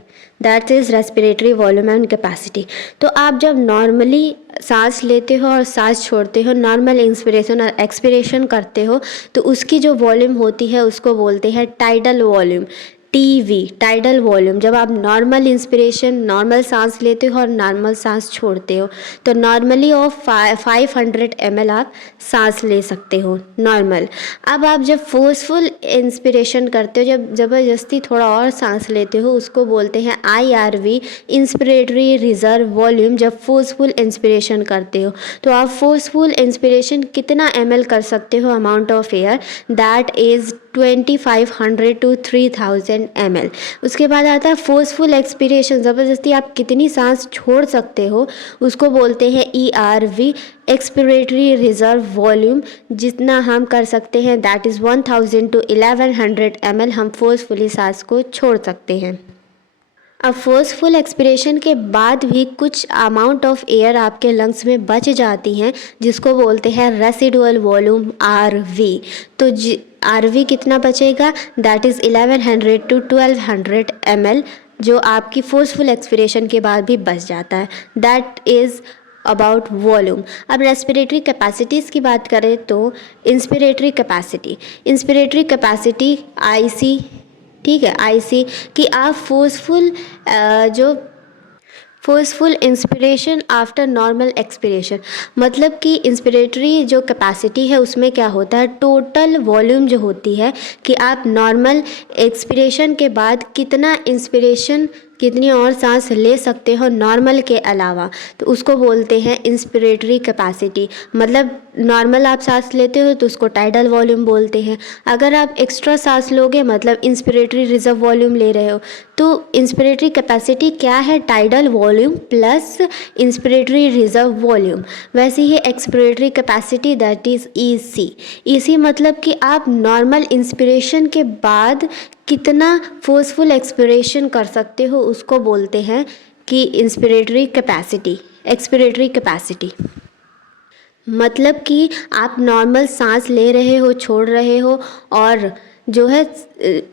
that is respiratory volume and capacity. तो आप जब नॉर्मली सांस लेते हो और सांस छोड़ते हो, नॉर्मल इंस्पिरेशन और एक्सपिरेशन करते हो, तो उसकी जो वॉल्यूम होती है उसको बोलते हैं tidal volume, TV, tidal volume. जब आप नॉर्मल इंस्पिरेशन, नॉर्मल सांस लेते हो और नॉर्मल सांस छोड़ते हो, तो नॉर्मली ऑफ 500 ml आप सांस ले सकते हो नॉर्मल। अब आप जब फोर्सफुल इंस्पिरेशन करते हो, जब ज़बरदस्ती थोड़ा और सांस लेते हो, उसको बोलते हैं IRV, इंस्पिरेटरी रिजर्व वॉल्यूम। जब फोर्सफुल इंस्पिरेशन करते हो तो आप फोर्सफुल इंस्पिरेशन कितना ml कर सकते हो, amount of air, that is 2500 to 3000 ml। उसके बाद आता है फोर्सफुल एक्सपिरेशन, ज़बरदस्ती आप कितनी सांस छोड़ सकते हो, उसको बोलते हैं ERV, एक्सपिरेटरी रिजर्व वॉल्यूम। जितना हम कर सकते हैं दैट इज़ 1000 to 1100 ml हम फोर्सफुली सांस को छोड़ सकते हैं। अब फोर्सफुल एक्सपिरेशन के बाद भी कुछ अमाउंट ऑफ एयर आपके लंग्स में बच जाती हैं, जिसको बोलते हैं रेसिडुअल वॉल्यूम RV। तो RV कितना बचेगा, दैट इज़ 1100 to 1200 ml, जो आपकी फोर्सफुल एक्सपिरेशन के बाद भी बच जाता है। That is about volume. अब रेस्पिरेटरी कैपेसिटीज़ की बात करें तो इंस्पिरेटरी कैपेसिटी IC, ठीक है, IC कि आप forceful inspiration after normal expiration, मतलब कि इंस्पिरेटरी जो कैपेसिटी है उसमें क्या होता है, टोटल वॉल्यूम जो होती है कि आप नॉर्मल एक्सपिरेशन के बाद कितना इंस्पिरेशन, कितनी और सांस ले सकते हो नॉर्मल के अलावा, तो उसको बोलते हैं इंस्पिरेटरी कैपेसिटी। मतलब नॉर्मल आप सांस लेते हो तो उसको टाइडल वॉल्यूम बोलते हैं। अगर आप एक्स्ट्रा सांस लोगे मतलब इंस्पिरेटरी रिजर्व वॉल्यूम ले रहे हो, तो इंस्पिरेटरी कैपेसिटी क्या है, tidal volume plus inspiratory reserve volume. वैसे ही expiratory capacity that is EC। मतलब कि आप नॉर्मल इंस्पिरेशन के बाद कितना फोर्सफुल एक्सपिरेशन कर सकते हो उसको बोलते हैं कि इंस्पिरेटरी कैपेसिटी, एक्सपिरेटरी कैपेसिटी। मतलब कि आप नॉर्मल सांस ले रहे हो, छोड़ रहे हो, और जो है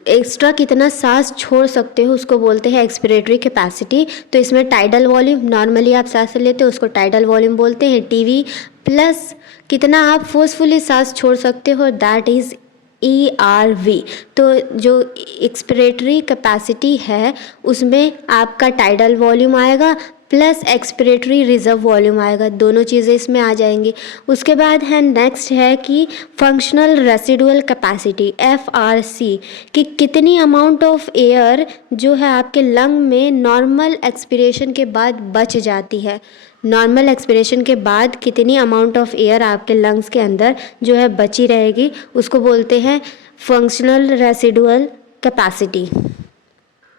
एक्स्ट्रा कितना सांस छोड़ सकते हो उसको बोलते हैं एक्सपिरेटरी कैपेसिटी। तो इसमें टाइडल वॉल्यूम, नॉर्मली आप सांस लेते हो उसको टाइडल वॉल्यूम बोलते हैं, टीवी, प्लस कितना आप फोर्सफुली सांस छोड़ सकते हो, दैट इज़ ERV। तो जो एक्सपिरेटरी कैपेसिटी है उसमें आपका टाइडल वॉल्यूम आएगा प्लस एक्सपिरेटरी रिजर्व वॉल्यूम आएगा, दोनों चीज़ें इसमें आ जाएंगी। उसके बाद है नेक्स्ट है कि फंक्शनल रेसिडुअल कैपेसिटी, FRC, कि कितनी अमाउंट ऑफ एयर जो है आपके लंग में नॉर्मल एक्सपिरेशन के बाद बच जाती है। नॉर्मल एक्सपिरेशन के बाद कितनी अमाउंट ऑफ एयर आपके लंग्स के अंदर जो है बची रहेगी उसको बोलते हैं फंक्शनल रेसिडुअल कैपेसिटी।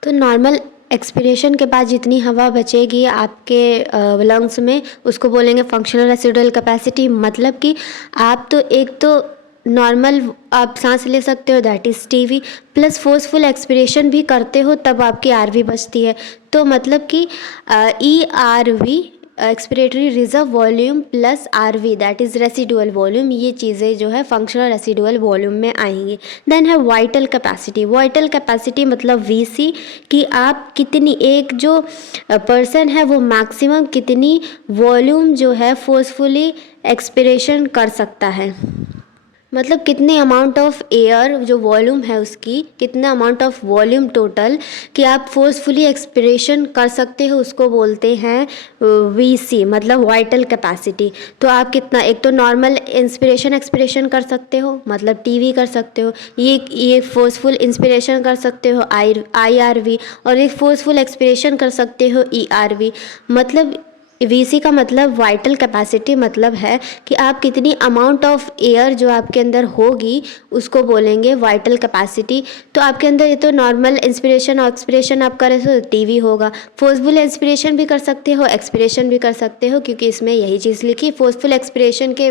तो नॉर्मल एक्सपिरेशन के बाद जितनी हवा बचेगी आपके लंग्स में उसको बोलेंगे फंक्शनल रेसिडुअल कैपेसिटी। मतलब कि आप तो एक तो नॉर्मल आप सांस ले सकते हो, that is TV, plus forceful expiration भी करते हो तब आपकी आरवी बचती है। तो मतलब कि ERV, expiratory reserve volume, plus RV, that is residual volume, ये चीज़ें जो है फंक्शनल रेसिडुअल वॉल्यूम में आएंगी। देन है वाइटल कैपेसिटी। वाइटल कैपेसिटी मतलब VC, कि आप कितनी, एक जो पर्सन है वो मैक्सिमम कितनी वॉल्यूम जो है फोर्सफुली एक्सपिरेशन कर सकता है। मतलब कितने अमाउंट ऑफ एयर जो वॉल्यूम है उसकी, कितना अमाउंट ऑफ वॉल्यूम टोटल कि आप फोर्सफुली एक्सपिरेशन कर सकते हो उसको बोलते हैं VC, मतलब वाइटल कैपेसिटी। तो आप कितना, एक तो नॉर्मल इंस्पिरेशन एक्सपिरेशन कर सकते हो मतलब TV कर सकते हो, ये फोर्सफुल इंस्पिरेशन कर सकते हो IRV, और एक फोर्सफुल एक्सपिरेशन कर सकते हो ERV। मतलब VC का मतलब वाइटल कैपेसिटी, मतलब है कि आप कितनी अमाउंट ऑफ एयर जो आपके अंदर होगी उसको बोलेंगे वाइटल कैपेसिटी। तो आपके अंदर ये तो नॉर्मल इंस्पिरेशन और एक्सपिरेशन आप करें तो टीवी होगा, फोर्सफुल इंस्पिरेशन भी कर सकते हो, एक्सपिरेशन भी कर सकते हो, क्योंकि इसमें यही चीज़ लिखी फोर्सफुल एक्सपिरेशन के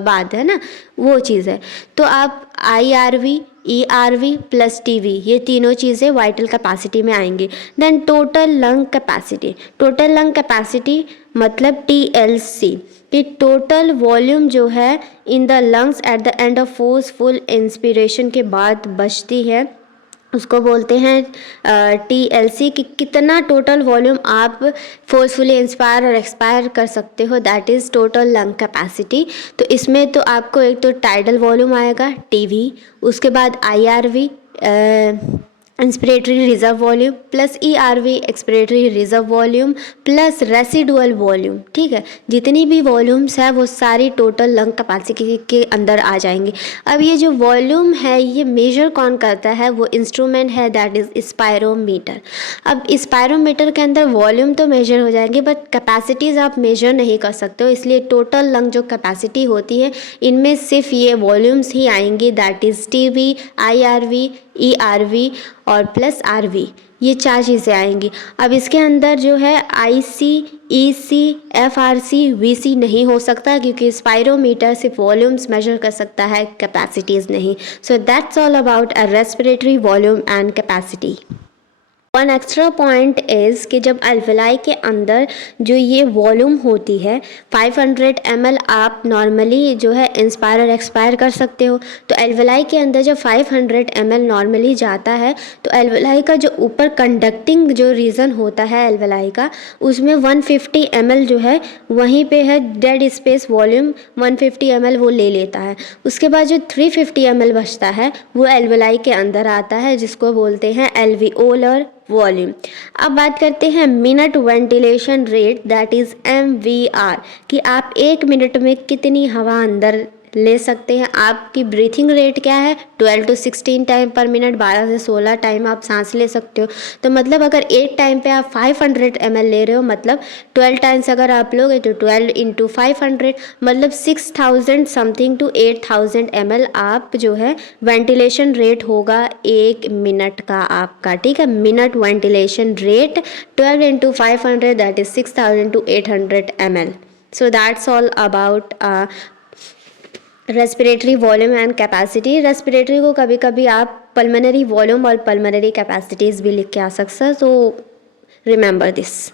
बाद है ना, वो चीज़ है। तो आप IRV, ERV प्लस TV, ये तीनों चीज़ें वाइटल कैपेसिटी में आएंगी। Then total lung capacity. Total lung capacity मतलब TLC, कि टोटल वॉल्यूम जो है in the lungs at the end of forceful inspiration के बाद बचती है उसको बोलते हैं TLC, कि कितना टोटल वॉल्यूम आप फोर्सफुली इंस्पायर और एक्सपायर कर सकते हो, that is total lung capacity. तो इसमें तो आपको एक तो टाइडल वॉल्यूम आएगा TV, उसके बाद IRV inspiratory reserve volume, plus ERV expiratory reserve volume, plus residual volume. ठीक है, जितनी भी वॉल्यूम्स है वो सारी टोटल लंग कैपेसिटी के अंदर आ जाएंगी। अब ये जो वॉल्यूम है ये मेजर कौन करता है, वो इंस्ट्रूमेंट है, दैट इज़ स्पायरोमीटर। अब स्पायरोमीटर के अंदर वॉल्यूम तो मेजर हो जाएंगे बट कैपेसिटीज़ आप मेजर नहीं कर सकते हो, इसलिए टोटल लंग जो कैपेसिटी होती है इनमें सिर्फ ये वॉल्यूम्स ही आएंगी, that is TV, IRV, ERV और प्लस RV, ये चार चीज़ें आएंगी। अब इसके अंदर जो है IC, EC, FRC, VC नहीं हो सकता क्योंकि स्पायरोमीटर सिर्फ वॉल्यूम्स मेजर कर सकता है, कैपेसिटीज़ नहीं। सो that's all about a respiratory volume and capacity. One extra point is कि जब अल्वेलाई के अंदर जो ये वॉल्यूम होती है 500 ml आप नॉर्मली जो है इंस्पायर और एक्सपायर कर सकते हो। तो अल्वेलाई के अंदर जब 500 ml नॉर्मली जाता है तो अल्वेलाई का जो ऊपर कंडक्टिंग जो रीजन होता है अल्वेलाई का, उसमें 150 ml जो है वहीं पे है डेड स्पेस वॉल्यूम 150 ml वो ले लेता है। उसके बाद जो 350 ml बचता है वो अल्वेलाई के अंदर आता है जिसको बोलते हैं एल्विओलर वॉल्यूम। अब बात करते हैं minute ventilation rate, that is MVR, कि आप 1 मिनट में कितनी हवा अंदर ले सकते हैं। आपकी ब्रीथिंग रेट क्या है, 12 to 16 टाइम पर मिनट, 12 से 16 टाइम आप सांस ले सकते हो। तो मतलब अगर एक टाइम पे आप 500 ml ले रहे हो, मतलब 12 टाइम्स अगर आप लोगे तो 12 into 500 मतलब 6000 समथिंग टू 8000 ml आप जो है वेंटिलेशन रेट होगा 1 मिनट का आपका। ठीक है, minute ventilation rate 12 into 500 that is 6000 to 800 ml। So that's all about respiratory volume and capacity. Respiratory को कभी कभी आप पल्मोनरी वॉल्यूम और पल्मोनरी कैपेसिटीज़ भी लिख के आ सकता है, तो remember this.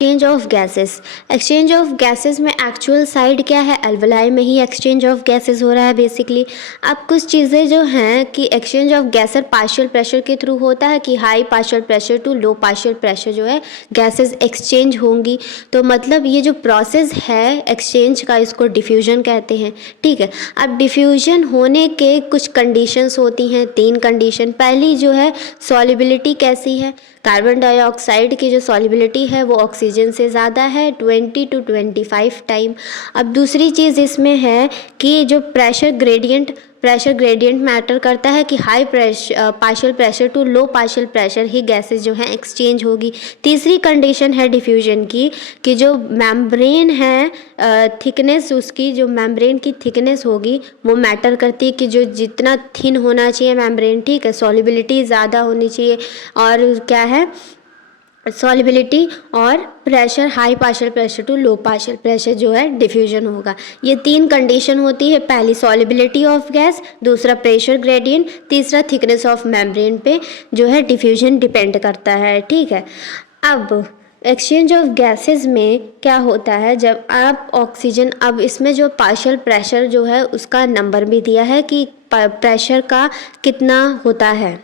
Exchange of gases, exchange of gases में एक्चुअल साइड क्या है, एल्वेलाई में ही एक्सचेंज ऑफ गैसेस हो रहा है बेसिकली। अब कुछ चीज़ें जो हैं कि exchange of gases partial pressure के थ्रू होता है कि high partial pressure to low partial pressure जो है गैसेस एक्सचेंज होंगी। तो मतलब ये जो प्रोसेस है एक्सचेंज का इसको डिफ्यूजन कहते हैं, ठीक है। अब डिफ्यूजन होने के कुछ कंडीशंस होती हैं, 3 कंडीशन। पहली जो है सॉल्युबिलिटी कैसी है, कार्बन डाइऑक्साइड की जो सॉल्युबिलिटी है वो ऑक्सीजन से ज़्यादा है 20 to 25 टाइम। अब दूसरी चीज़ इसमें है कि जो प्रेशर ग्रेडियंट मैटर करता है कि high partial pressure to low partial pressure ही गैसेस जो हैं एक्सचेंज होगी। तीसरी कंडीशन है डिफ्यूजन की कि जो मेम्ब्रेन है थिकनेस, उसकी जो मेम्ब्रेन की थिकनेस होगी वो मैटर करती है कि जो जितना थिन होना चाहिए मेम्ब्रेन, ठीक है, सॉल्युबिलिटी ज़्यादा होनी चाहिए और क्या है सॉल्युबिलिटी और pressure high partial pressure to low partial pressure जो है डिफ्यूजन होगा। ये 3 कंडीशन होती है, पहली सॉल्युबिलिटी ऑफ गैस, दूसरा प्रेशर ग्रेडियंट, तीसरा थिकनेस ऑफ मेम्ब्रेन पे जो है डिफ्यूजन डिपेंड करता है, ठीक है। अब एक्सचेंज ऑफ गैसेस में क्या होता है, जब आप ऑक्सीजन, अब इसमें जो पार्शियल प्रेशर जो है उसका नंबर भी दिया है कि प्रेशर का कितना होता है,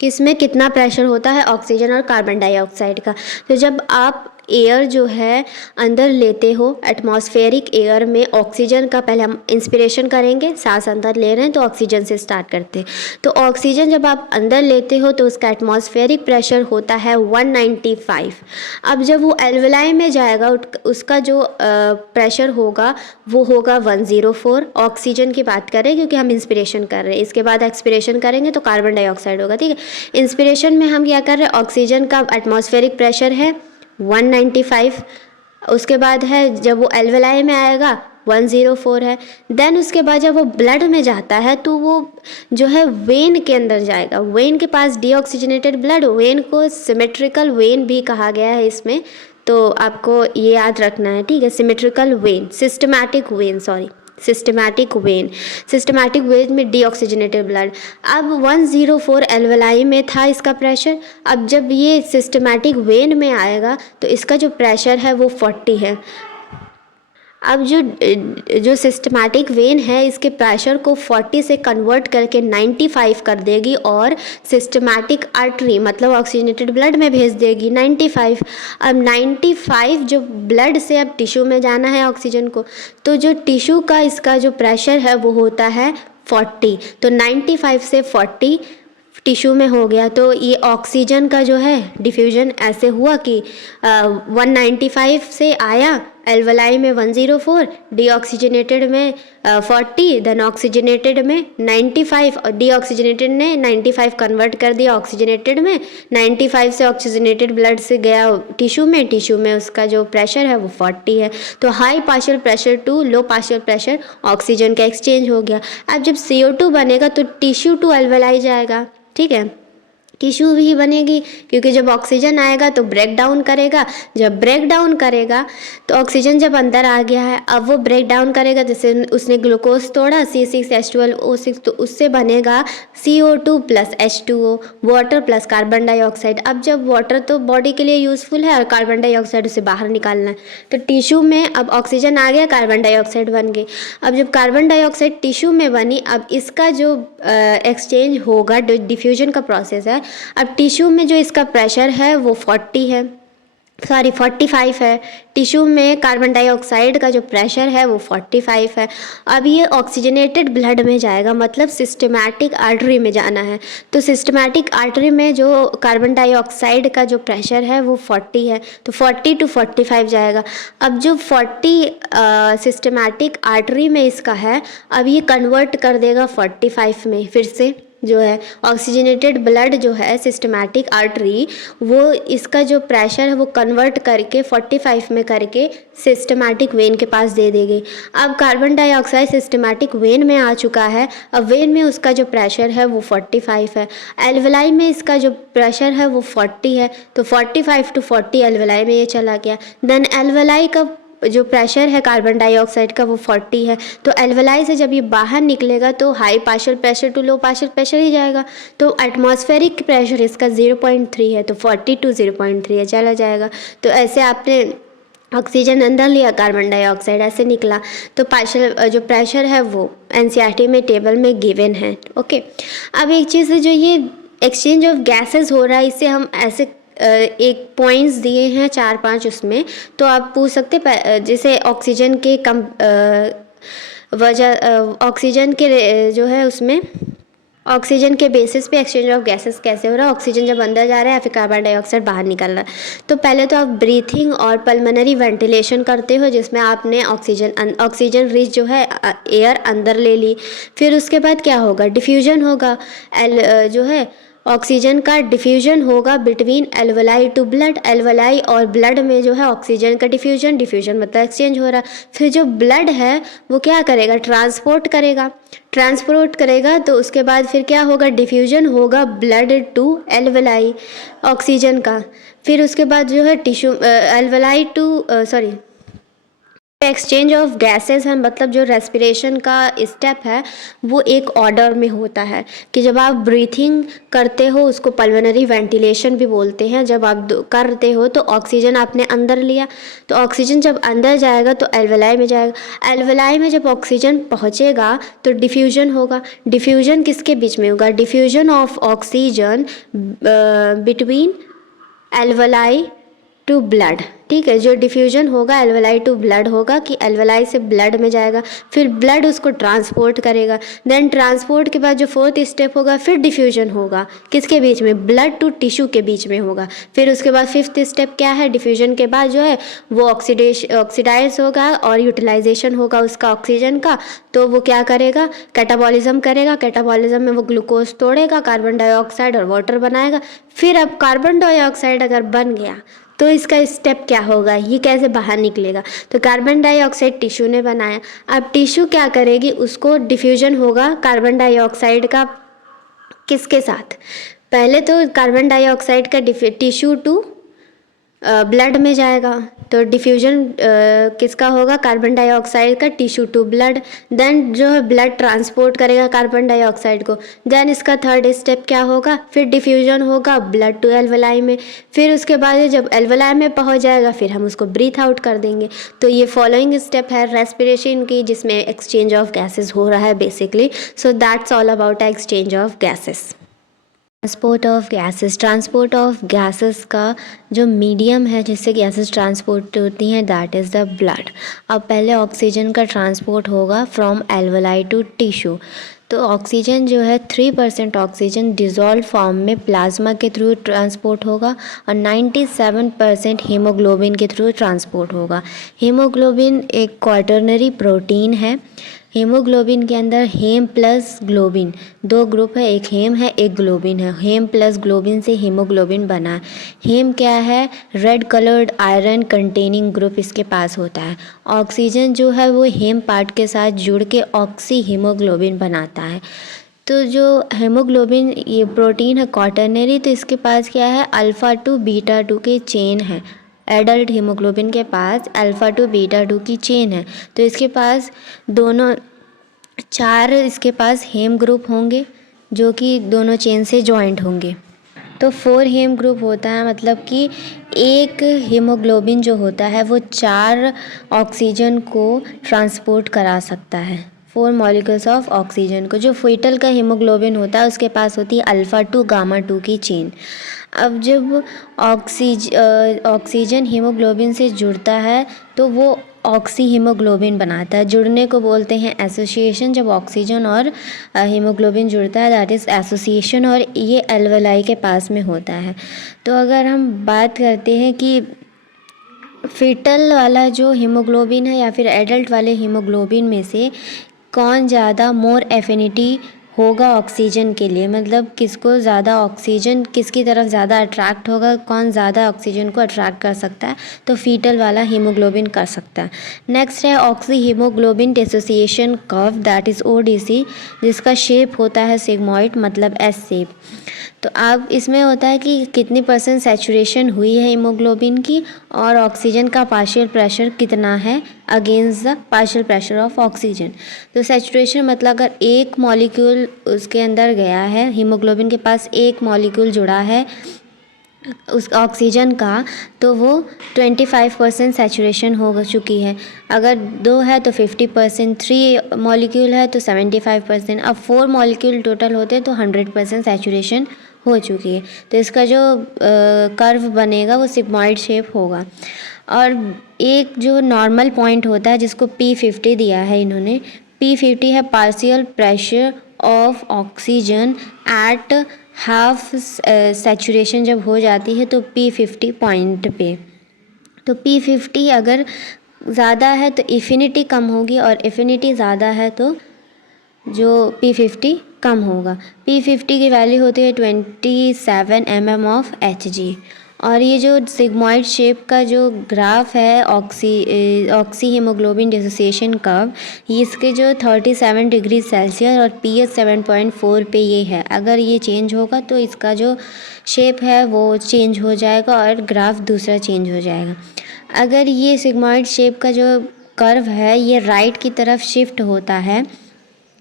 किसमें कितना प्रेशर होता है ऑक्सीजन और कार्बन डाइऑक्साइड का। तो जब आप एयर जो है अंदर लेते हो, एटमॉस्फेरिक एयर में ऑक्सीजन का पहले हम इंस्पिरेशन करेंगे, सांस अंदर ले रहे हैं तो ऑक्सीजन से स्टार्ट करते हैं। तो ऑक्सीजन जब आप अंदर लेते हो तो उसका एटमॉस्फेरिक प्रेशर होता है 195। अब जब वो एल्वेलाई में जाएगा उसका जो प्रेशर होगा वो होगा 104। ऑक्सीजन की बात करें क्योंकि हम इंस्पिरेशन कर रहे हैं, इसके बाद एक्सपिरेशन करेंगे तो कार्बन डाइऑक्साइड होगा, ठीक है। इंस्पिरेशन में हम क्या कर रहे हैं, ऑक्सीजन का एटमॉस्फेरिक प्रेशर है 195, उसके बाद है जब वो एल्वेलाई में आएगा 104 है। देन उसके बाद जब वो ब्लड में जाता है तो वो जो है वेन के अंदर जाएगा, वेन के पास डीऑक्सीजनेटेड ब्लड, वेन को सिमेट्रिकल वेन भी कहा गया है इसमें, तो आपको ये याद रखना है, ठीक है। सिमेट्रिकल वेन, सिस्टमैटिक वेन में डीऑक्सीजनेटेड ब्लड। अब 104 एल्वेलाई में था इसका प्रेशर, अब जब ये सिस्टमैटिक वेन में आएगा तो इसका जो प्रेशर है वो 40 है। अब जो सिस्टमैटिक वेन है इसके प्रेशर को 40 से कन्वर्ट करके 95 कर देगी और सिस्टमैटिक आर्टरी मतलब ऑक्सीजनेटेड ब्लड में भेज देगी 95। अब 95 जो ब्लड से अब टिश्यू में जाना है ऑक्सीजन को, तो जो टिश्यू का इसका जो प्रेशर है वो होता है 40। तो 95 से 40 टिश्यू में हो गया। तो ये ऑक्सीजन का जो है डिफ्यूजन ऐसे हुआ कि 195 से आया, एल्वेलाई में 104, डीऑक्सीजनेटेड में 40, देन ऑक्सीजनेटेड में 95 और डीऑक्सीजनेटेड ने 95 कन्वर्ट कर दिया ऑक्सीजनेटेड में, 95 से ऑक्सीजनेटेड ब्लड से गया टिश्यू में उसका जो प्रेशर है वो 40 है। तो high partial pressure to low partial pressure oxygen का एक्सचेंज हो गया। अब जब CO2 बनेगा तो टिश्यू टू एल्वेलाई जाएगा, ठीक है, टिश्यू भी बनेगी क्योंकि जब ऑक्सीजन आएगा तो ब्रेक डाउन करेगा, जब ब्रेक डाउन करेगा तो ऑक्सीजन जब अंदर आ गया है अब वो ब्रेक डाउन करेगा, जैसे उसने ग्लूकोज तोड़ा C6H12O6 तो उससे बनेगा CO2 plus H2O, water plus carbon dioxide. अब जब वाटर तो बॉडी के लिए यूज़फुल है और कार्बन डाइऑक्साइड उसे बाहर निकालना है, तो टिश्यू में अब ऑक्सीजन आ गया, कार्बन डाइऑक्साइड बन गई। अब जब कार्बन डाइऑक्साइड टिश्यू में बनी, अब इसका जो एक्सचेंज होगा, डिफ्यूजन का प्रोसेस है, अब टिश्यू में जो इसका प्रेशर है वो 45 है, टिश्यू में कार्बन डाइऑक्साइड का जो प्रेशर है वो 45 है। अब ये ऑक्सीजनेटेड ब्लड में जाएगा, मतलब सिस्टमैटिक आर्टरी में जाना है, तो सिस्टमैटिक आर्टरी में जो कार्बन डाइऑक्साइड का जो प्रेशर है वो 40 है, तो 40 to 45 जाएगा। अब जो 40 सिस्टमैटिक आर्टरी में इसका है, अब ये कन्वर्ट कर देगा 45 में, फिर से जो है ऑक्सीजनेटेड ब्लड जो है सिस्टमैटिक आर्टरी वो इसका जो प्रेशर है वो कन्वर्ट करके 45 में करके सिस्टमैटिक वेन के पास दे देगी। अब कार्बन डाइऑक्साइड सिस्टमैटिक वेन में आ चुका है, अब वेन में उसका जो प्रेशर है वो 45 है, एल्वेलाई में इसका जो प्रेशर है वो 40 है, तो 45 to 40 एल्वेलाई में ये चला गया। देन एल्वेलाई का जो प्रेशर है कार्बन डाइऑक्साइड का वो 40 है, तो एल्वलाई से जब ये बाहर निकलेगा तो high partial pressure to low partial pressure ही जाएगा। तो एटमॉस्फेरिक प्रेशर इसका 0.3 है, तो 40 टू 0.3 है, चला जाएगा। तो ऐसे आपने ऑक्सीजन अंदर लिया, कार्बन डाइऑक्साइड ऐसे निकला। तो पार्शियल जो प्रेशर है वो एनसीईआरटी में टेबल में गिवन है। ओके, अब एक चीज़ है, जो ये एक्सचेंज ऑफ गैसेस हो रहा है, इससे हम ऐसे एक पॉइंट्स दिए हैं 4-5 उसमें, तो आप पूछ सकते जैसे ऑक्सीजन के ऑक्सीजन के जो है उसमें ऑक्सीजन के बेसिस पे एक्सचेंज ऑफ गैसेस कैसे हो रहा है, ऑक्सीजन जब अंदर जा रहा है या फिर कार्बन डाइऑक्साइड बाहर निकल रहा है। तो पहले तो आप ब्रीथिंग और पल्मोनरी वेंटिलेशन करते हो, जिसमें आपने ऑक्सीजन रिच जो है एयर अंदर ले ली। फिर उसके बाद क्या होगा, डिफ्यूजन होगा, जो है ऑक्सीजन का डिफ्यूजन होगा between alveoli to blood. Alveoli और ब्लड में जो है ऑक्सीजन का डिफ्यूजन मतलब एक्सचेंज हो रहा है। फिर जो ब्लड है वो क्या करेगा, ट्रांसपोर्ट करेगा। तो उसके बाद फिर क्या होगा, डिफ्यूजन होगा ब्लड टू एल्वलाई ऑक्सीजन का। फिर उसके बाद जो है tissue alveoli to exchange of gases है, मतलब जो रेस्पिरेशन का स्टेप है वो एक ऑर्डर में होता है कि जब आप ब्रीथिंग करते हो उसको पल्मोनरी वेंटिलेशन भी बोलते हैं। जब आप करते हो तो ऑक्सीजन आपने अंदर लिया, तो ऑक्सीजन जब अंदर जाएगा तो एल्वलाई में जाएगा। एल्वलाई में जब ऑक्सीजन पहुंचेगा तो डिफ्यूजन होगा। डिफ्यूजन किसके बीच में होगा, diffusion of oxygen between alveoli to blood. ठीक है, जो डिफ्यूजन होगा एल्वलाई टू ब्लड होगा कि एल्वलाई से ब्लड में जाएगा, फिर ब्लड उसको ट्रांसपोर्ट करेगा। देन ट्रांसपोर्ट के बाद जो फोर्थ स्टेप होगा फिर डिफ्यूजन होगा, किसके बीच में, ब्लड टू टिश्यू के बीच में होगा। फिर उसके बाद फिफ्थ स्टेप क्या है, डिफ्यूजन के बाद जो है वो ऑक्सीडाइज होगा और यूटिलाइजेशन होगा उसका ऑक्सीजन का। तो वो क्या करेगा, कैटाबॉलिज्म करेगा। कैटाबॉलिज्म में वो ग्लूकोज तोड़ेगा, कार्बन डाइऑक्साइड और वाटर बनाएगा। फिर अब कार्बन डाइऑक्साइड अगर बन गया तो इसका स्टेप क्या होगा, ये कैसे बाहर निकलेगा। तो कार्बन डाइऑक्साइड टिश्यू ने बनाया, अब टिश्यू क्या करेगी, उसको डिफ्यूजन होगा कार्बन डाइऑक्साइड का किसके साथ, पहले तो कार्बन डाइऑक्साइड का टिश्यू टू ब्लड में जाएगा। तो डिफ्यूजन किसका होगा, कार्बन डाइऑक्साइड का टिश्यू टू ब्लड। देन जो है ब्लड ट्रांसपोर्ट करेगा कार्बन डाइऑक्साइड को। देन इसका थर्ड स्टेप क्या होगा, फिर डिफ्यूजन होगा ब्लड टू एल्वलाई में। फिर उसके बाद जब एल्वलाई में पहुंच जाएगा फिर हम उसको ब्रीथ आउट कर देंगे। तो ये फॉलोइंग स्टेप है रेस्पिरेशन की, जिसमें एक्सचेंज ऑफ गैसेस हो रहा है basically. So that's all about exchange of gases. Transport of gases का जो मीडियम है जिससे गैसेस ट्रांसपोर्ट होती हैं दैट इज़ द ब्लड। अब पहले ऑक्सीजन का ट्रांसपोर्ट होगा फ्रॉम एल्वलाई टू टिश्यू। तो ऑक्सीजन जो है 3% ऑक्सीजन डिज़ोल्व फॉर्म में प्लाज्मा के थ्रू ट्रांसपोर्ट होगा और 97% हीमोग्लोबिन के थ्रू ट्रांसपोर्ट होगा। हीमोग्लोबिन एक क्वाटर्नरी प्रोटीन है। हीमोग्लोबिन के अंदर हेम प्लस ग्लोबिन दो ग्रुप है, एक हेम है एक ग्लोबिन है। हेम प्लस ग्लोबिन से हीमोग्लोबिन बना है। हेम क्या है, red coloured iron containing group इसके पास होता है। ऑक्सीजन जो है वो हेम पार्ट के साथ जुड़ के ऑक्सी हीमोग्लोबिन बनाता है। तो जो हीमोग्लोबिन ये प्रोटीन है क्वाटर्नरी, तो इसके पास क्या है, अल्फ़ा टू बीटा 2 की चेन है। एडल्ट हीमोग्लोबिन के पास अल्फ़ा टू बीटा 2 की चेन है। तो इसके पास दोनों 4 इसके पास हेम ग्रुप होंगे जो कि दोनों चेन से जॉइंट होंगे। तो 4 हेम ग्रुप होता है, मतलब कि एक हीमोग्लोबिन जो होता है वो 4 ऑक्सीजन को ट्रांसपोर्ट करा सकता है। 4 मॉलिक्यूल्स ऑफ ऑक्सीजन को। जो फीटल का हीमोग्लोबिन होता है उसके पास होती है अल्फ़ा टू गामा 2 की चेन। अब जब ऑक्सीजन हीमोग्लोबिन से जुड़ता है तो वो ऑक्सी हीमोग्लोबिन बनाता है। जुड़ने को बोलते हैं एसोसिएशन। जब ऑक्सीजन और हीमोग्लोबिन जुड़ता है दैट इज़ एसोसिएशन, और ये एल्वलाई के पास में होता है। तो अगर हम बात करते हैं कि फीटल वाला जो हीमोग्लोबिन है या फिर एडल्ट वाले हीमोग्लोबिन में से कौन ज़्यादा मोर एफिनिटी होगा ऑक्सीजन के लिए, मतलब किसको ज़्यादा ऑक्सीजन, किसकी तरफ ज़्यादा अट्रैक्ट होगा, कौन ज़्यादा ऑक्सीजन को अट्रैक्ट कर सकता है, तो फीटल वाला हीमोग्लोबिन कर सकता है। नेक्स्ट है oxy haemoglobin dissociation curve, that is ODC, जिसका शेप होता है सिग्मॉइड, मतलब S शेप। तो अब इसमें होता है कि कितनी % सैचुरेशन हुई है हीमोग्लोबिन की और ऑक्सीजन का पार्शियल प्रेशर कितना है against the partial pressure of oxygen. तो सैचुरेशन मतलब अगर एक मॉलिक्यूल उसके अंदर गया है, हीमोग्लोबिन के पास एक मॉलिक्यूल जुड़ा है उस ऑक्सीजन का, तो वो 25% सैचुरेशन हो चुकी है। अगर 2 है तो 50%, 3 मॉलिक्यूल है तो 75%, अब 4 मॉलिक्यूल टोटल होते तो 100% सैचुरेशन हो चुकी है। तो इसका जो कर्व बनेगा वो सिग्मॉइड शेप होगा। और एक जो नॉर्मल पॉइंट होता है जिसको P50 दिया है इन्होंने, P50 है partial pressure of oxygen at half saturation जब हो जाती है तो P50 पॉइंट पे। तो P50 अगर ज़्यादा है तो एफिनिटी कम होगी और एफिनिटी ज़्यादा है तो जो P50 कम होगा। P50 की वैल्यू होती है 27 mm ऑफ Hg। और ये जो सिग्मॉइड शेप का जो ग्राफ है ऑक्सी हीमोग्लोबिन डिसोसिएशन कर्व, ये इसके जो 37 डिग्री सेल्सियस और pH 7.4 पे ये है। अगर ये चेंज होगा तो इसका जो शेप है वो चेंज हो जाएगा और ग्राफ दूसरा चेंज हो जाएगा। अगर ये सिग्मॉइड शेप का जो कर्व है ये राइट की तरफ शिफ्ट होता है,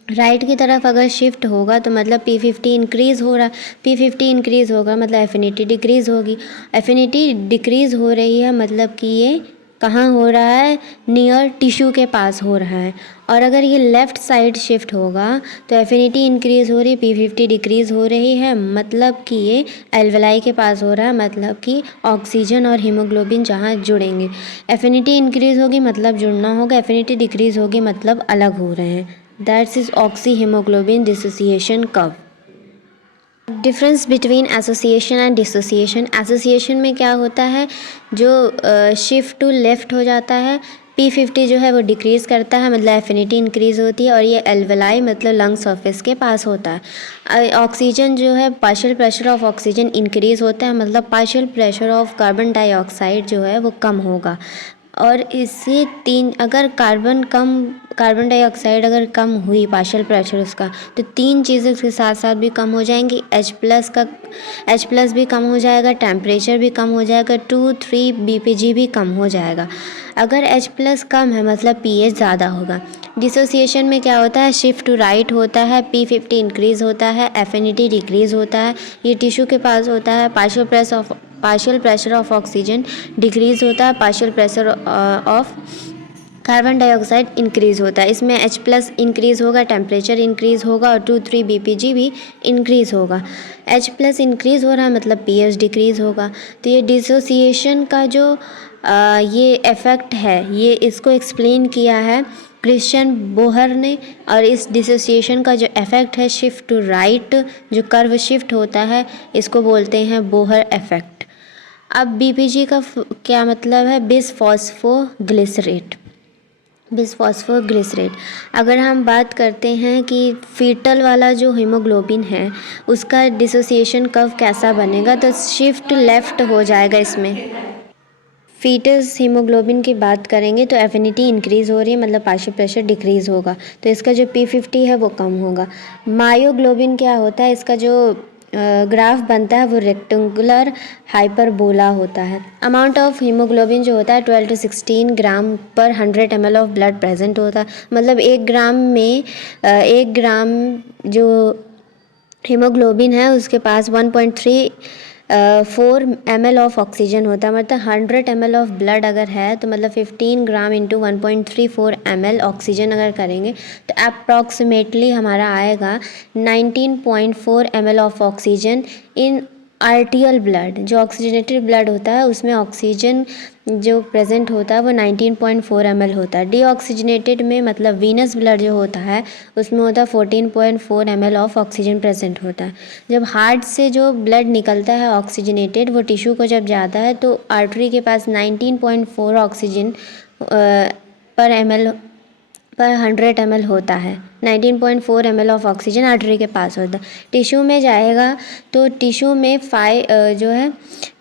राइट की तरफ अगर शिफ्ट होगा तो मतलब P50 इंक्रीज़ हो रहा है, P50 इंक्रीज़ होगा मतलब एफिनिटी डिक्रीज़ होगी, एफिनिटी डिक्रीज़ हो रही है मतलब कि ये कहाँ हो रहा है, नियर टिश्यू के पास हो रहा है। और अगर ये लेफ़्ट साइड शिफ्ट होगा तो एफिनिटी इंक्रीज़ हो रही है, P50 डिक्रीज़ हो रही है, मतलब कि ये एल्वेलाई के पास हो रहा है, मतलब कि ऑक्सीजन और हीमोग्लोबिन जहाँ जुड़ेंगे। एफिनिटी इंक्रीज़ होगी मतलब जुड़ना होगा, एफिनिटी डिक्रीज़ होगी मतलब अलग हो रहे हैं। That's is oxy haemoglobin dissociation curve. Difference between association and dissociation. Association में क्या होता है, जो शिफ्ट टू लेफ़्ट हो जाता है, P50 जो है वो डिक्रीज़ करता है मतलब एफिनिटी इंक्रीज़ होती है, और ये एल्वेलाई मतलब लंग सरफेस के पास होता है। ऑक्सीजन जो है partial pressure of oxygen increase होता है मतलब partial pressure of carbon dioxide जो है वो कम होगा। और इससे अगर कार्बन डाइऑक्साइड अगर कम हुई पार्शियल प्रेशर उसका, तो 3 चीज़ें उसके साथ साथ भी कम हो जाएंगी। H+ भी कम हो जाएगा, टेम्परेचर भी कम हो जाएगा, 2-3 BPG भी कम हो जाएगा। अगर H+ कम है मतलब pH ज़्यादा होगा। डिसोसिएशन में क्या होता है, शिफ्ट टू राइट होता है, P50 इंक्रीज़ होता है, एफिनिटी डिक्रीज़ होता है, ये टिश्यू के पास होता है, partial pressure of oxygen decrease होता है, partial pressure of carbon dioxide increase होता है। इसमें H+ इंक्रीज़ होगा, टेम्परेचर इंक्रीज़ होगा और 2-3 BPG भी इंक्रीज़ होगा। H+ इंक्रीज़ हो रहा है मतलब pH डिक्रीज़ होगा। तो ये डिसोसिएशन का जो ये इफ़ेक्ट है, ये इसको एक्सप्लेन किया है क्रिश्चियन बोहर ने। और इस डिसोसिएशन का जो इफ़ेक्ट है शिफ्ट टू राइट, जो कर्व शिफ्ट होता है, इसको बोलते हैं बोहर इफ़ेक्ट। अब BPG का क्या मतलब है, बिसफॉस्फोग्लिसरेट। अगर हम बात करते हैं कि फीटल वाला जो हीमोग्लोबिन है उसका डिसोसिएशन कर्व कैसा बनेगा, तो शिफ्ट लेफ़्ट हो जाएगा। इसमें फीटस हीमोग्लोबिन की बात करेंगे तो एफिनिटी इंक्रीज़ हो रही है मतलब पार्शियल प्रेशर डिक्रीज़ होगा, तो इसका जो P50 है वो कम होगा। मायोग्लोबिन क्या होता है, इसका जो ग्राफ बनता है वो रेक्टेंगुलर हाइपरबोला होता है। अमाउंट ऑफ हीमोग्लोबिन जो होता है 12 to 16 ग्राम पर 100 ml ऑफ ब्लड प्रेजेंट होता है, मतलब 1 ग्राम में 1 ग्राम जो हीमोग्लोबिन है उसके पास 1.34 ml ऑफ ऑक्सीजन होता है। मतलब 100 ml ऑफ ब्लड अगर है तो मतलब 15 ग्राम इंटू 1.34 ml ऑक्सीजन अगर करेंगे तो अप्रॉक्सीमेटली हमारा आएगा 19.4 ml of oxygen in आर्टियल blood. जो ऑक्सीजनेटेड ब्लड होता है उसमें ऑक्सीजन जो प्रेजेंट होता है वो 19.4 ml होता है। डीऑक्सीजनेटेड में मतलब वीनस ब्लड जो होता है उसमें होता है 14.4 ml ऑफ ऑक्सीजन प्रेजेंट होता है। जब हार्ट से जो ब्लड निकलता है ऑक्सीजनेटेड वो टिश्यू को जब जाता है तो आर्टरी के पास 19.4 ऑक्सीजन पर ml पर 100 ml होता है। 19.4 ml ऑफ ऑक्सीजन आर्टरी के पास होता है। टिश्यू में जाएगा तो टिश्यू में जो है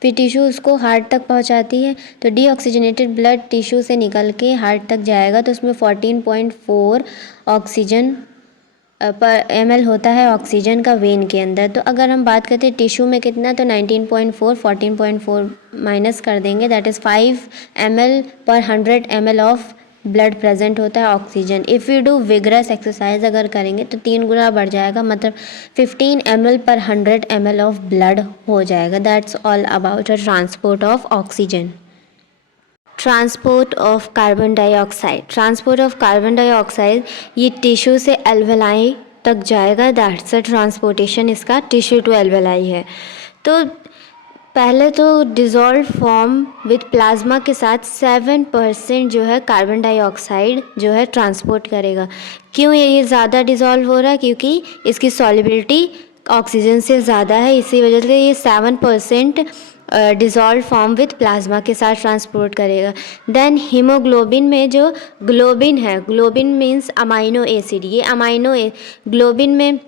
फिर टिश्यू उसको हार्ट तक पहुंचाती है, तो डीऑक्सीजनेटेड ब्लड टिश्यू से निकल के हार्ट तक जाएगा, तो उसमें 14.4 ऑक्सीजन पर ml होता है ऑक्सीजन का वेन के अंदर। तो अगर हम बात करते हैं टिश्यू में कितना, तो 19.4 14.4 माइनस कर देंगे, दैट इज़ 5 ml पर 100 ml ऑफ ब्लड प्रेजेंट होता है oxygen. If you do vigorous exercise अगर करेंगे तो 3 गुना बढ़ जाएगा, मतलब 15 ml पर 100 ml ऑफ ब्लड हो जाएगा। That's all about a transport of oxygen. Transport of carbon dioxide. Transport of carbon dioxide ये टिश्यू से एल्वेलाई तक जाएगा, दैट्स अ ट्रांसपोर्टेशन इसका टिश्यू टू एल्वेलाई है। तो पहले तो डिज़ोल्व फॉर्म विथ प्लाज्मा के साथ 7% जो है कार्बन डाइऑक्साइड जो है ट्रांसपोर्ट करेगा। क्यों ये ज़्यादा डिज़ोल्व हो रहा है? क्योंकि इसकी सॉल्युबिलिटी ऑक्सीजन से ज़्यादा है, इसी वजह से ये 7% डिज़ोल्व फॉर्म विथ प्लाज्मा के साथ ट्रांसपोर्ट करेगा। देन हीमोग्लोबिन में जो ग्लोबिन है, ग्लोबिन मीन्स अमाइनो एसिड, ये ग्लोबिन में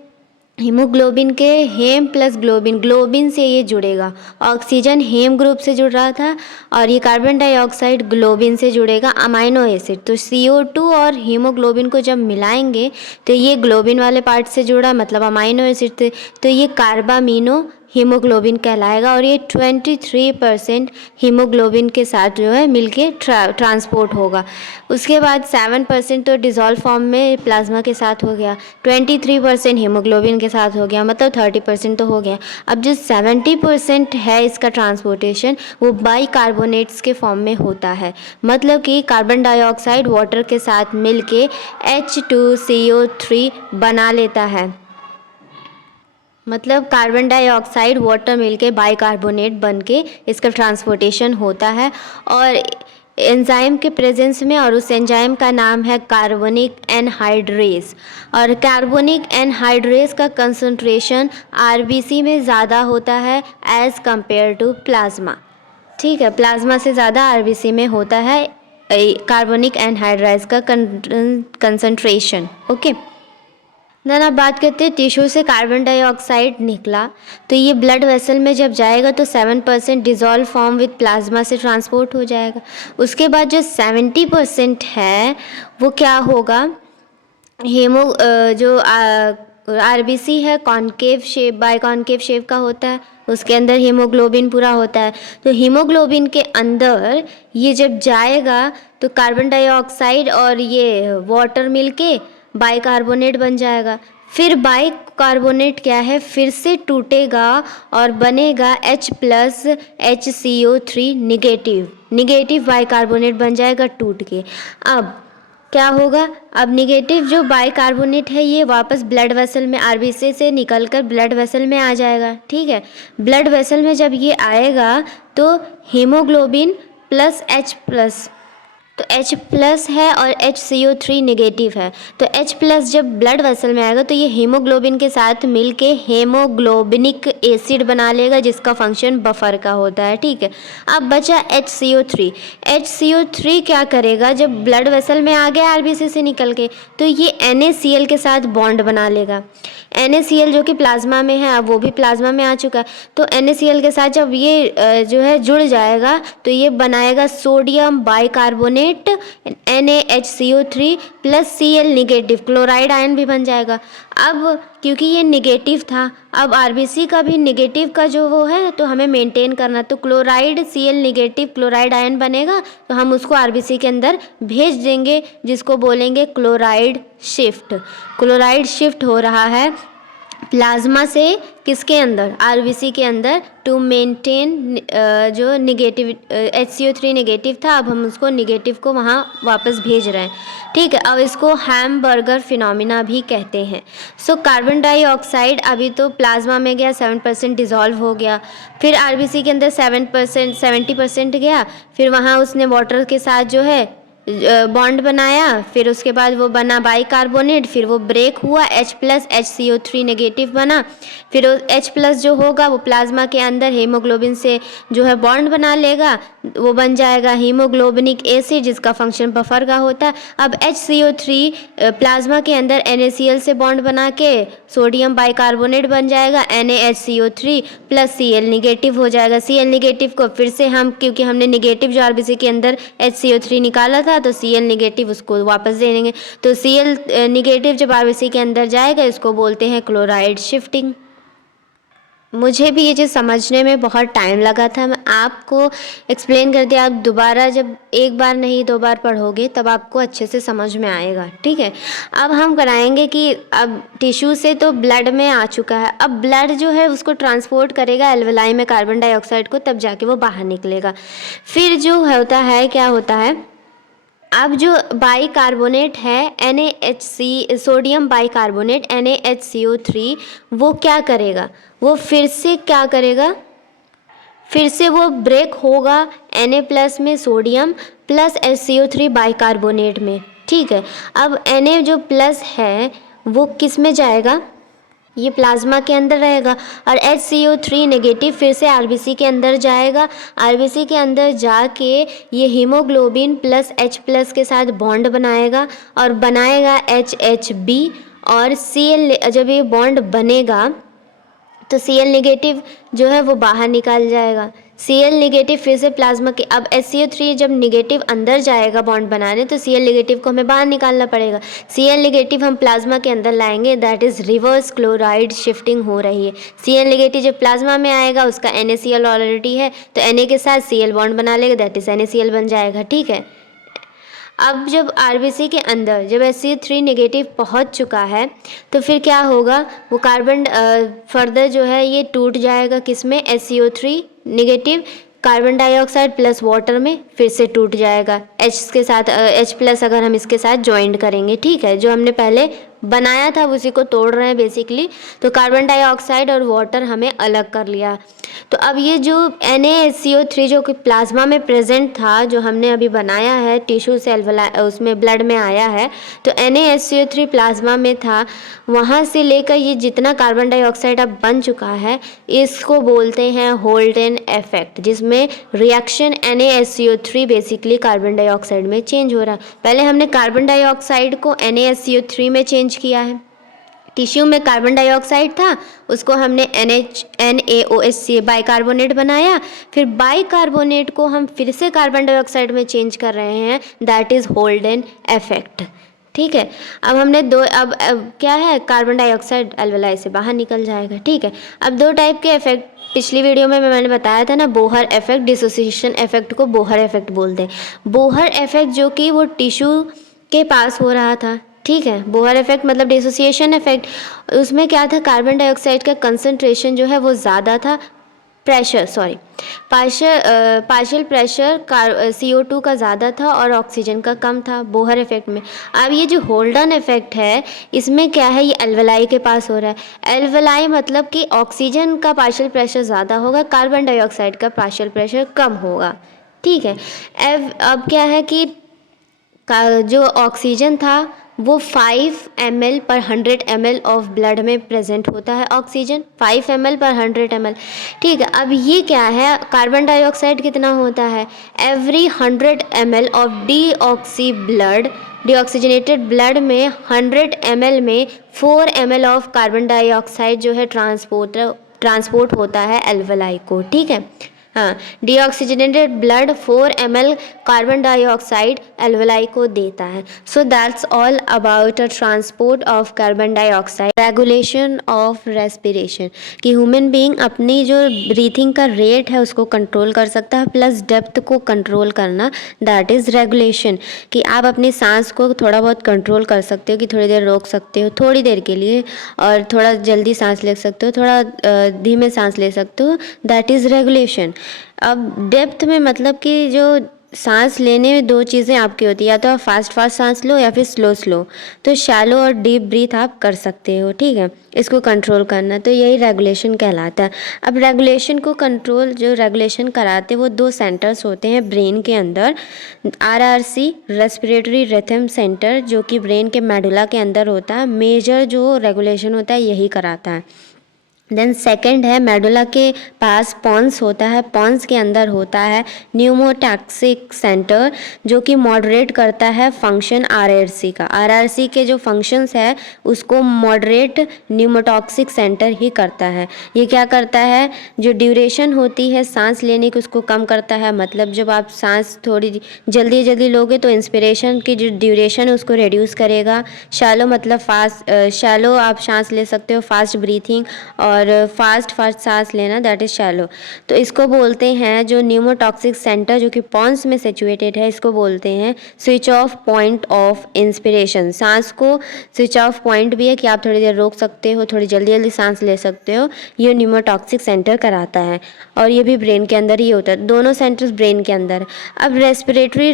हीमोग्लोबिन के हेम प्लस ग्लोबिन, ग्लोबिन से ये जुड़ेगा। ऑक्सीजन हेम ग्रुप से जुड़ रहा था और ये कार्बन डाइऑक्साइड ग्लोबिन से जुड़ेगा, अमाइनो एसिड। तो CO2 और हीमोग्लोबिन को जब मिलाएंगे तो ये ग्लोबिन वाले पार्ट से जुड़ा, मतलब अमाइनो एसिड से, तो ये कार्बामीनो हीमोग्लोबिन कहलाएगा और ये 23% हीमोग्लोबिन के साथ जो है मिलके ट्रांसपोर्ट होगा। उसके बाद 7% तो डिज़ोल्व फॉर्म में प्लाज्मा के साथ हो गया, 23% हीमोग्लोबिन के साथ हो गया, मतलब 30% तो हो गया। अब जो 70% है इसका ट्रांसपोर्टेशन वो बाइकार्बोनेट्स के फॉर्म में होता है, मतलब कि कार्बन डाइऑक्साइड वाटर के साथ मिलके H2CO3 बना लेता है, मतलब कार्बन डाइऑक्साइड वाटर मिलके बाइकार्बोनेट बन के इसका ट्रांसपोर्टेशन होता है और एंजाइम के प्रेजेंस में, और उस एंजाइम का नाम है कार्बोनिक एनहाइड्रेस। और कार्बोनिक एनहाइड्रेस का कंसंट्रेशन RBC में ज़्यादा होता है एज़ कंपेयर टू प्लाज्मा। ठीक है, प्लाज्मा से ज़्यादा RBC में होता है कार्बोनिक एनहाइड्रेस का कंसंट्रेशन। ओके, देन अब बात करते हैं टिश्यू से कार्बन डाइऑक्साइड निकला तो ये ब्लड वेसल में जब जाएगा तो 7% डिज़ोल्व फॉर्म विथ प्लाज्मा से ट्रांसपोर्ट हो जाएगा। उसके बाद जो 70% है वो क्या होगा, जो RBC है concave shape, biconcave shape का होता है, उसके अंदर हीमोग्लोबिन पूरा होता है। तो हीमोग्लोबिन के अंदर ये जब जाएगा तो कार्बन डाइऑक्साइड और ये वाटर मिलके बाइकार्बोनेट बन जाएगा। फिर बाइकार्बोनेट क्या है, फिर से टूटेगा और बनेगा H plus HCO3 negative bicarbonate बन जाएगा टूट के। अब क्या होगा, अब निगेटिव जो बाइकार्बोनेट है ये वापस ब्लड वेसल में RBC से निकलकर ब्लड वेसल में आ जाएगा। ठीक है, ब्लड वेसल में जब ये आएगा तो हीमोग्लोबिन प्लस H प्लस, तो H प्लस है और HCO3 निगेटिव है, तो H प्लस जब ब्लड वेसल में आएगा तो ये हीमोग्लोबिन के साथ मिलके हेमोग्लोबिनिक एसिड बना लेगा जिसका फंक्शन बफर का होता है। ठीक है, अब बचा HCO3 क्या करेगा, जब ब्लड वेसल में आ गया RBC से निकल के तो ये NaCl के साथ बॉन्ड बना लेगा। NaCl जो कि प्लाज्मा में है, अब वो भी प्लाज्मा में आ चुका है, तो NaCl के साथ जब ये जो है जुड़ जाएगा तो ये बनाएगा sodium bicarbonate NaHCO3 plus Cl negative, chloride ion भी बन जाएगा। अब क्योंकि ये निगेटिव था, अब RBC का भी निगेटिव का जो वो है तो हमें मेंटेन करना, तो chloride Cl negative chloride ion बनेगा तो हम उसको RBC के अंदर भेज देंगे जिसको बोलेंगे क्लोराइड शिफ्ट। क्लोराइड शिफ्ट हो रहा है प्लाज्मा से किसके अंदर, RBC के अंदर, टू मेंटेन जो निगेटिव HCO3 निगेटिव था, अब हम उसको निगेटिव को वहाँ वापस भेज रहे हैं। ठीक है, अब इसको हैमबर्गर फिनोमिना भी कहते हैं। सो कार्बन डाइऑक्साइड अभी तो प्लाज्मा में गया, 7% डिज़ोल्व हो गया, फिर RBC के अंदर 70% गया, फिर वहाँ उसने वाटर के साथ जो है बॉन्ड बनाया, फिर उसके बाद वो बना बाइकार्बोनेट, फिर वो ब्रेक हुआ, H प्लस HCO3 नेगेटिव बना, फिर H प्लस जो होगा वो प्लाज्मा के अंदर हीमोग्लोबिन से जो है बॉन्ड बना लेगा, वो बन जाएगा हीमोग्लोबिनिक एसिड जिसका फंक्शन बफर का होता है। अब HCO3 प्लाज्मा के अंदर NaCl से बॉन्ड बना के सोडियम बाइकार्बोनेट बन जाएगा, NaHCO3 प्लस Cl निगेटिव हो जाएगा। Cl निगेटिव को फिर से हम, क्योंकि हमने निगेटिव जो आरबीसी के अंदर HCO3 निकाला था तो Cl निगेटिव उसको वापस दे देंगे, तो Cl निगेटिव जब आरबीसी के अंदर जाएगा इसको बोलते हैं क्लोराइड शिफ्टिंग। मुझे भी ये चीज़ समझने में बहुत टाइम लगा था, मैं आपको एक्सप्लेन कर दिया। आप दोबारा जब एक बार नहीं 2 बार पढ़ोगे तब आपको अच्छे से समझ में आएगा, ठीक है। अब हम कराएंगे कि अब टिश्यू से तो ब्लड में आ चुका है, अब ब्लड जो है उसको ट्रांसपोर्ट करेगा एल्वेलाई में कार्बन डाइऑक्साइड को, तब जाके वो बाहर निकलेगा। फिर जो होता है, क्या होता है, अब जो बाइकार्बोनेट है NaHC सोडियम बाइकार्बोनेट NaHCO3 वो क्या करेगा, वो फिर से क्या करेगा, फिर से वो ब्रेक होगा Na प्लस में सोडियम प्लस HCO3 बाइकार्बोनेट में, ठीक है। अब Na जो प्लस है वो किस में जाएगा, ये प्लाज्मा के अंदर रहेगा, और HCO3 नेगेटिव फिर से आरबीसी के अंदर जाएगा। आरबीसी के अंदर जाके ये हीमोग्लोबिन प्लस H प्लस के साथ बॉन्ड बनाएगा और बनाएगा HHB, और Cl जब ये बॉन्ड बनेगा तो Cl नेगेटिव जो है वो बाहर निकल जाएगा। Cl नेगेटिव फिर से प्लाज्मा के, अब HCO3 जब नेगेटिव अंदर जाएगा बॉन्ड बनाने तो Cl नेगेटिव को हमें बाहर निकालना पड़ेगा। Cl नेगेटिव हम प्लाज्मा के अंदर लाएंगे, that is reverse chloride shifting हो रही है। Cl नेगेटिव जब प्लाज्मा में आएगा उसका NaCl ऑलरेडी है तो Na के साथ Cl बॉन्ड बना लेगा, दैट इज़ NaCl बन जाएगा, ठीक है। अब जब आरबीसी के अंदर जब HCO3 नेगेटिव पहुंच चुका है तो फिर क्या होगा, वो कार्बन फर्दर जो है ये टूट जाएगा किस में, HCO3 negative carbon dioxide plus water में फिर से टूट जाएगा H के साथ, H प्लस अगर हम इसके साथ जॉइंट करेंगे, ठीक है। जो हमने पहले बनाया था उसी को तोड़ रहे हैं बेसिकली, तो कार्बन डाइऑक्साइड और वाटर हमें अलग कर लिया। तो अब ये जो NaHCO3 जो कि प्लाज्मा में प्रेजेंट था, जो हमने अभी बनाया है टिश्यू से उसमें ब्लड में आया है, तो NaHCO3 प्लाज्मा में था, वहाँ से लेकर ये जितना कार्बन डाइऑक्साइड अब बन चुका है इसको बोलते हैं होल्डेन इफेक्ट, जिसमें reaction NaHCO3 basically carbon dioxide में चेंज हो रहा है। पहले हमने कार्बन डाइऑक्साइड को NaHCO3 में चेंज किया है, टिश्यू में कार्बन डाइऑक्साइड था उसको हमने NaOH बाइकार्बोनेट बनाया, फिर बाइकार्बोनेट को हम फिर से कार्बन डाइऑक्साइड में चेंज कर रहे हैं, दैट इज़ होल्डेन इफेक्ट, ठीक है। अब हमने अब क्या है, कार्बन डाइऑक्साइड एल्वेलाई से बाहर निकल जाएगा, ठीक है। अब 2 टाइप के इफेक्ट पिछली वीडियो में मैंने बताया था ना, बोहर इफेक्ट, डिसोसिएशन इफेक्ट को बोहर इफेक्ट बोलते हैं। बोहर इफेक्ट जो कि वो टिश्यू के पास हो रहा था, ठीक है। बोहर इफेक्ट मतलब डिसोसिएशन इफेक्ट, उसमें क्या था, कार्बन डाइऑक्साइड का कंसंट्रेशन जो है वो ज़्यादा था, पार्शियल प्रेशर CO2 का ज़्यादा था और ऑक्सीजन का कम था बोहर इफेक्ट में। अब ये जो होल्डन इफेक्ट है इसमें क्या है, ये एल्वेलाई के पास हो रहा है। एल्वेलाई मतलब कि ऑक्सीजन का पार्शियल प्रेशर ज़्यादा होगा, कार्बन डाइऑक्साइड का पार्शियल प्रेशर कम होगा, ठीक है। अब क्या है कि जो ऑक्सीजन था वो 5 ml पर 100 ml ऑफ ब्लड में प्रेजेंट होता है, ऑक्सीजन 5 ml पर 100 ml, ठीक है। अब ये क्या है, कार्बन डाइऑक्साइड कितना होता है, every 100 ml of deoxygenated blood में 100 ml में 4 ml ऑफ कार्बन डाइऑक्साइड जो है ट्रांसपोर्ट होता है एल्वेलाई को, ठीक है। हाँ, deoxygenated blood 4 ml carbon dioxide alveoli को देता है। सो that's all about a transport of carbon dioxide. Regulation of respiration, कि ह्यूमन बीइंग अपनी जो ब्रीथिंग का रेट है उसको कंट्रोल कर सकता है, प्लस डेप्थ को कंट्रोल करना, दैट इज़ रेगुलेशन। कि आप अपनी सांस को थोड़ा बहुत कंट्रोल कर सकते हो, कि थोड़ी देर रोक सकते हो थोड़ी देर के लिए, और थोड़ा जल्दी सांस ले सकते हो, थोड़ा धीमे सांस ले सकते हो, दैट इज़ रेगुलेशन। अब डेप्थ में मतलब कि जो सांस लेने में दो चीज़ें आपकी होती है, या तो आप फास्ट सांस लो या फिर स्लो। तो शैलो और डीप ब्रीथ आप कर सकते हो, ठीक है। इसको कंट्रोल करना, तो यही रेगुलेशन कहलाता है। अब रेगुलेशन को कंट्रोल जो रेगुलेशन कराते हैं वो दो सेंटर्स होते हैं ब्रेन के अंदर। RRC रेस्पिरेटरी रिथम सेंटर जो कि ब्रेन के मेडुला के अंदर होता है, मेजर जो रेगुलेशन होता है यही कराता है। देन सेकंड है मेडुला के पास पॉन्स होता है, पॉन्स के अंदर होता है न्यूमोटॉक्सिक सेंटर जो कि मॉडरेट करता है फंक्शन RRC का। RRC के जो फंक्शंस है उसको मॉडरेट न्यूमोटॉक्सिक सेंटर ही करता है। ये क्या करता है, जो ड्यूरेशन होती है सांस लेने की उसको कम करता है। मतलब जब आप सांस थोड़ी जल्दी लोगे तो इंस्पिरेशन की जो ड्यूरेशन है उसको रिड्यूस करेगा। शैलो मतलब फास्ट, शैलो आप सांस ले सकते हो, फास्ट ब्रीथिंग और फास्ट सांस लेना, दैट इज़ शैलो। तो इसको बोलते हैं जो न्यूमोटॉक्सिक सेंटर जो कि पॉन्स में सिचुएटेड है, इसको बोलते हैं switch off point of inspiration. सांस को स्विच ऑफ पॉइंट भी है कि आप थोड़ी देर रोक सकते हो, थोड़ी जल्दी सांस ले सकते हो, ये न्यूमोटॉक्सिक सेंटर कराता है। और ये भी ब्रेन के अंदर ही होता है, दोनों सेंटर्स ब्रेन के अंदर। अब रेस्पिरेटरी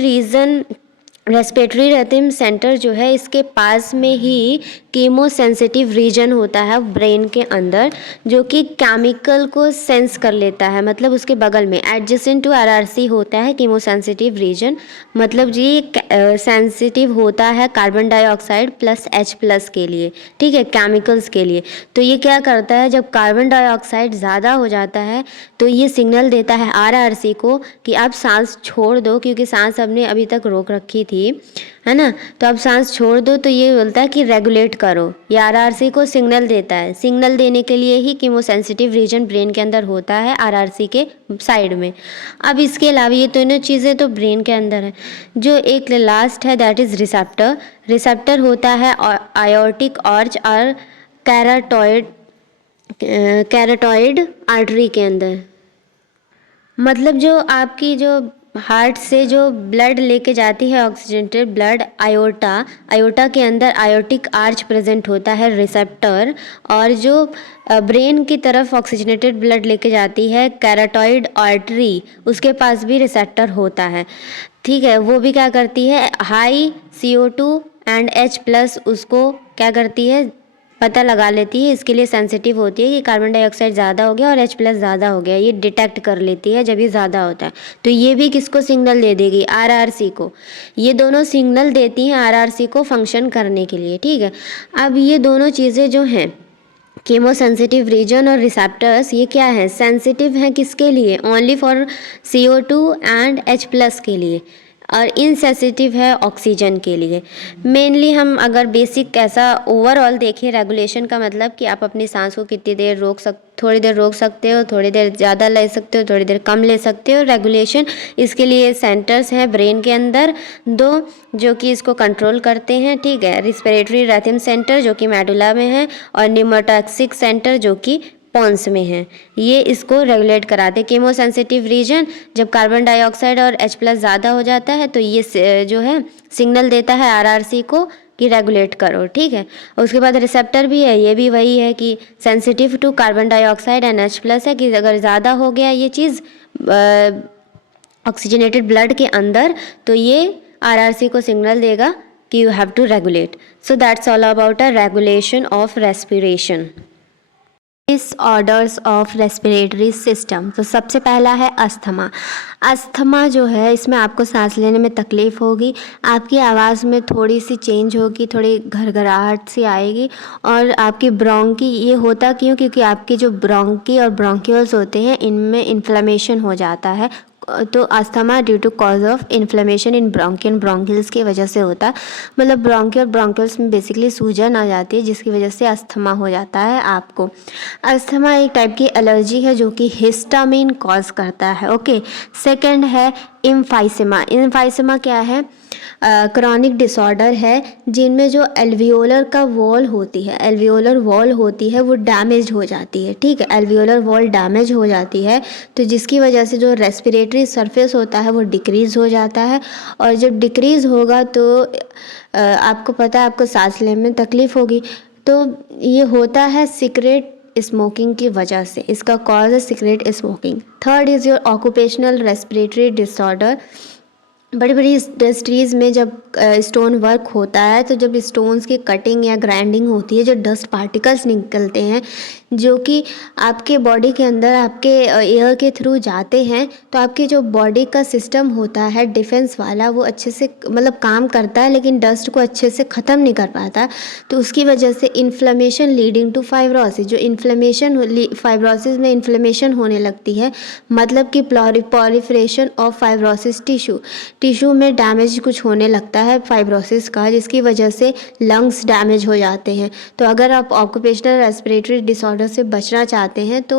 रिथम सेंटर जो है इसके पास में ही कीमो सेंसिटिव रीजन होता है ब्रेन के अंदर जो कि केमिकल को सेंस कर लेता है। मतलब उसके बगल में एडजेसेंट टू RRC होता है कीमो सेंसिटिव रीजन। मतलब जी सेंसिटिव होता है कार्बन डाइऑक्साइड प्लस H+ के लिए, ठीक है, केमिकल्स के लिए। तो ये क्या करता है, जब कार्बन डाइऑक्साइड ज़्यादा हो जाता है तो ये सिग्नल देता है RRC को कि आप सांस छोड़ दो, क्योंकि सांस हमने अभी तक रोक रखी थी, है ना। तो अब सांस छोड़ दो, तो ये बोलता है कि रेगुलेट करो। ये RRC को सिग्नल देता है। सिग्नल देने के लिए ही कीमोसेंसिटिव रीजन ब्रेन के अंदर होता है RRC के साइड में। अब इसके अलावा ये दोनों चीज़ें तो ब्रेन के अंदर है। जो एक लास्ट है दैट इज़ रिसेप्टर। रिसेप्टर होता है आयोटिक आर्च और कैरोटॉइड आर्टरी के अंदर। मतलब जो आपकी जो हार्ट से जो ब्लड लेके जाती है ऑक्सीजनेटेड ब्लड, आयोटा के अंदर आयोटिक आर्च प्रेजेंट होता है, रिसेप्टर। और जो ब्रेन की तरफ ऑक्सीजनेटेड ब्लड लेके जाती है कैरोटॉइड आर्टरी, उसके पास भी रिसेप्टर होता है, ठीक है। वो भी क्या करती है, हाई CO2 एंड H+ उसको क्या करती है, पता लगा लेती है। इसके लिए सेंसिटिव होती है कि कार्बन डाइऑक्साइड ज़्यादा हो गया और H+ ज़्यादा हो गया, ये डिटेक्ट कर लेती है जब ये ज़्यादा होता है। तो ये भी किसको सिग्नल दे देगी, RRC को। ये दोनों सिग्नल देती हैं RRC को फंक्शन करने के लिए, ठीक है। अब ये दोनों चीज़ें जो हैं कीमो सेंसिटिव रीजन और रिसेप्टर्स, ये क्या है, सेंसिटिव हैं किसके लिए, only for CO2 and H+ के लिए, और इनसेंसिटिव है ऑक्सीजन के लिए। मेनली हम अगर बेसिक ऐसा ओवरऑल देखें, रेगुलेशन का मतलब कि आप अपनी सांस को कितनी देर थोड़ी देर रोक सकते हो, थोड़ी देर ज़्यादा ले सकते हो, थोड़ी देर कम ले सकते हो। रेगुलेशन इसके लिए सेंटर्स हैं ब्रेन के अंदर दो जो कि इसको कंट्रोल करते हैं, ठीक है। रिस्पिरेटरी रिथम सेंटर जो कि मेडुला में है और न्यूमोटॉक्सिक सेंटर जो कि पॉन्स में है, ये इसको रेगुलेट कराते। कीमो सेंसिटिव रीजन जब कार्बन डाइऑक्साइड और H+ ज़्यादा हो जाता है तो ये जो है सिग्नल देता है RRC को कि रेगुलेट करो, ठीक है। उसके बाद रिसेप्टर भी है, ये भी वही है कि sensitive to carbon dioxide and H+ है कि अगर ज़्यादा हो गया ये चीज़ ऑक्सीजनेटेड ब्लड के अंदर तो ये RRC को सिग्नल देगा कि you have to regulate. So that's all about a regulation of respiration. Disorders of respiratory system. तो सबसे पहला है अस्थमा। अस्थमा जो है इसमें आपको सांस लेने में तकलीफ़ होगी, आपकी आवाज़ में थोड़ी सी चेंज होगी, थोड़ी घरघराहट सी आएगी, और आपकी ब्रोंकी, ये होता क्यों, क्योंकि आपकी जो ब्रोंकी और ब्रोंक्यूल्स होते हैं इनमें इन्फ्लेमेशन हो जाता है। तो asthma due to cause of inflammation in bronchi and bronchioles की वजह से होता है। मतलब ब्रोंकी और ब्रोंकिल्स में बेसिकली सूजन आ जाती है जिसकी वजह से अस्थमा हो जाता है आपको। अस्थमा एक टाइप की एलर्जी है जो कि हिस्टामिन कॉज करता है, ओके। सेकंड है इम्फाइसेमा। इम्फाइसेमा क्या है, क्रॉनिक डिसऑर्डर है जिनमें जो एल्वियोलर का वॉल होती है, एल्वियोलर वॉल होती है वो डैमेज हो जाती है, ठीक है। एल्वियोलर वॉल डैमेज हो जाती है तो जिसकी वजह से जो रेस्पिरेटरी सरफेस होता है वो डिक्रीज़ हो जाता है, और जब डिक्रीज़ होगा तो आपको पता है आपको सांस लेने में तकलीफ़ होगी। तो ये होता है सिगरेट स्मोकिंग की वजह से, इसका कॉज है cigarette smoking. Third is your occupational respiratory disorder. बड़ी बड़ी इंडस्ट्रीज़ में जब स्टोन वर्क होता है तो जब स्टोन्स की कटिंग या ग्राइंडिंग होती है, जो डस्ट पार्टिकल्स निकलते हैं जो कि आपके बॉडी के अंदर आपके एयर के थ्रू जाते हैं, तो आपके जो बॉडी का सिस्टम होता है डिफेंस वाला, वो अच्छे से मतलब काम करता है, लेकिन डस्ट को अच्छे से ख़त्म नहीं कर पाता। तो उसकी वजह से इन्फ्लेमेशन लीडिंग टू फाइब्रोसिस, जो फाइब्रोसिस में इन्फ्लेमेशन होने लगती है, मतलब कि प्लॉलिफरेशन ऑफ फाइब्रोसिस टिश्यू में डैमेज कुछ होने लगता है फाइब्रोसिस का, जिसकी वजह से लंग्स डैमेज हो जाते हैं। तो अगर आप ऑक्यूपेशनल रेस्पिरेटरी डिसऑर्डर से बचना चाहते हैं तो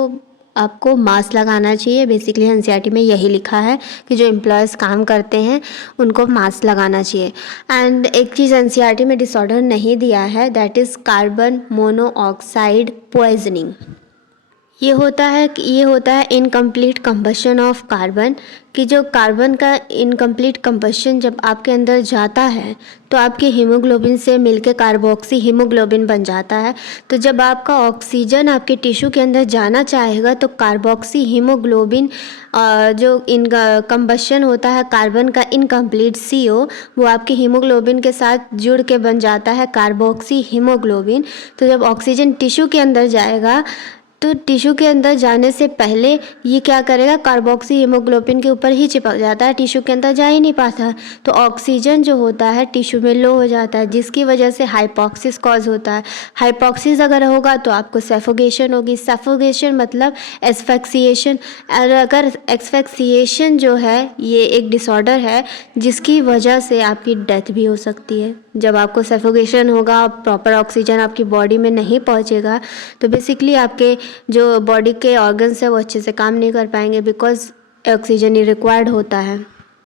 आपको मास्क लगाना चाहिए। बेसिकली एनसीईआरटी में यही लिखा है कि जो एम्प्लॉयज़ काम करते हैं उनको मास्क लगाना चाहिए। एंड एक चीज़ एनसीईआरटी में डिसऑर्डर नहीं दिया है, that is carbon monoxide poisoning. ये होता है इनकम्प्लीट कंबशन ऑफ कार्बन, कि जो कार्बन का इनकम्प्लीट कंबशन जब आपके अंदर जाता है तो आपकी हीमोग्लोबिन से मिलकर कार्बोक्सी हीमोग्लोबिन बन जाता है। तो जब आपका ऑक्सीजन आपके टिश्यू के अंदर जाना चाहेगा तो कार्बोक्सी हीमोग्लोबिन जो इन कंबशन होता है कार्बन का इनकम्प्लीट CO, वो आपके हीमोग्लोबिन के साथ जुड़ के बन जाता है कार्बोक्सी हीमोग्लोबिन। तो जब ऑक्सीजन टिश्यू के अंदर जाएगा तो टिश्यू के अंदर जाने से पहले ये क्या करेगा, कार्बोक्सी हीमोग्लोबिन के ऊपर ही चिपक जाता है, टिश्यू के अंदर जा ही नहीं पाता। तो ऑक्सीजन जो होता है टिश्यू में लो हो जाता है, जिसकी वजह से हाइपॉक्सिस कॉज होता है। हाइपॉक्सिस अगर होगा तो आपको सफोकेशन होगी। सफोकेशन मतलब एस्फेक्सिएशन। और अगर एस्फेक्सिएशन जो है ये एक डिसऑर्डर है जिसकी वजह से आपकी डेथ भी हो सकती है। जब आपको सफोकेशन होगा, प्रॉपर ऑक्सीजन आपकी बॉडी में नहीं पहुंचेगा, तो बेसिकली आपके जो बॉडी के ऑर्गन्स है वो अच्छे से काम नहीं कर पाएंगे, बिकॉज ऑक्सीजन ही रिक्वायर्ड होता है।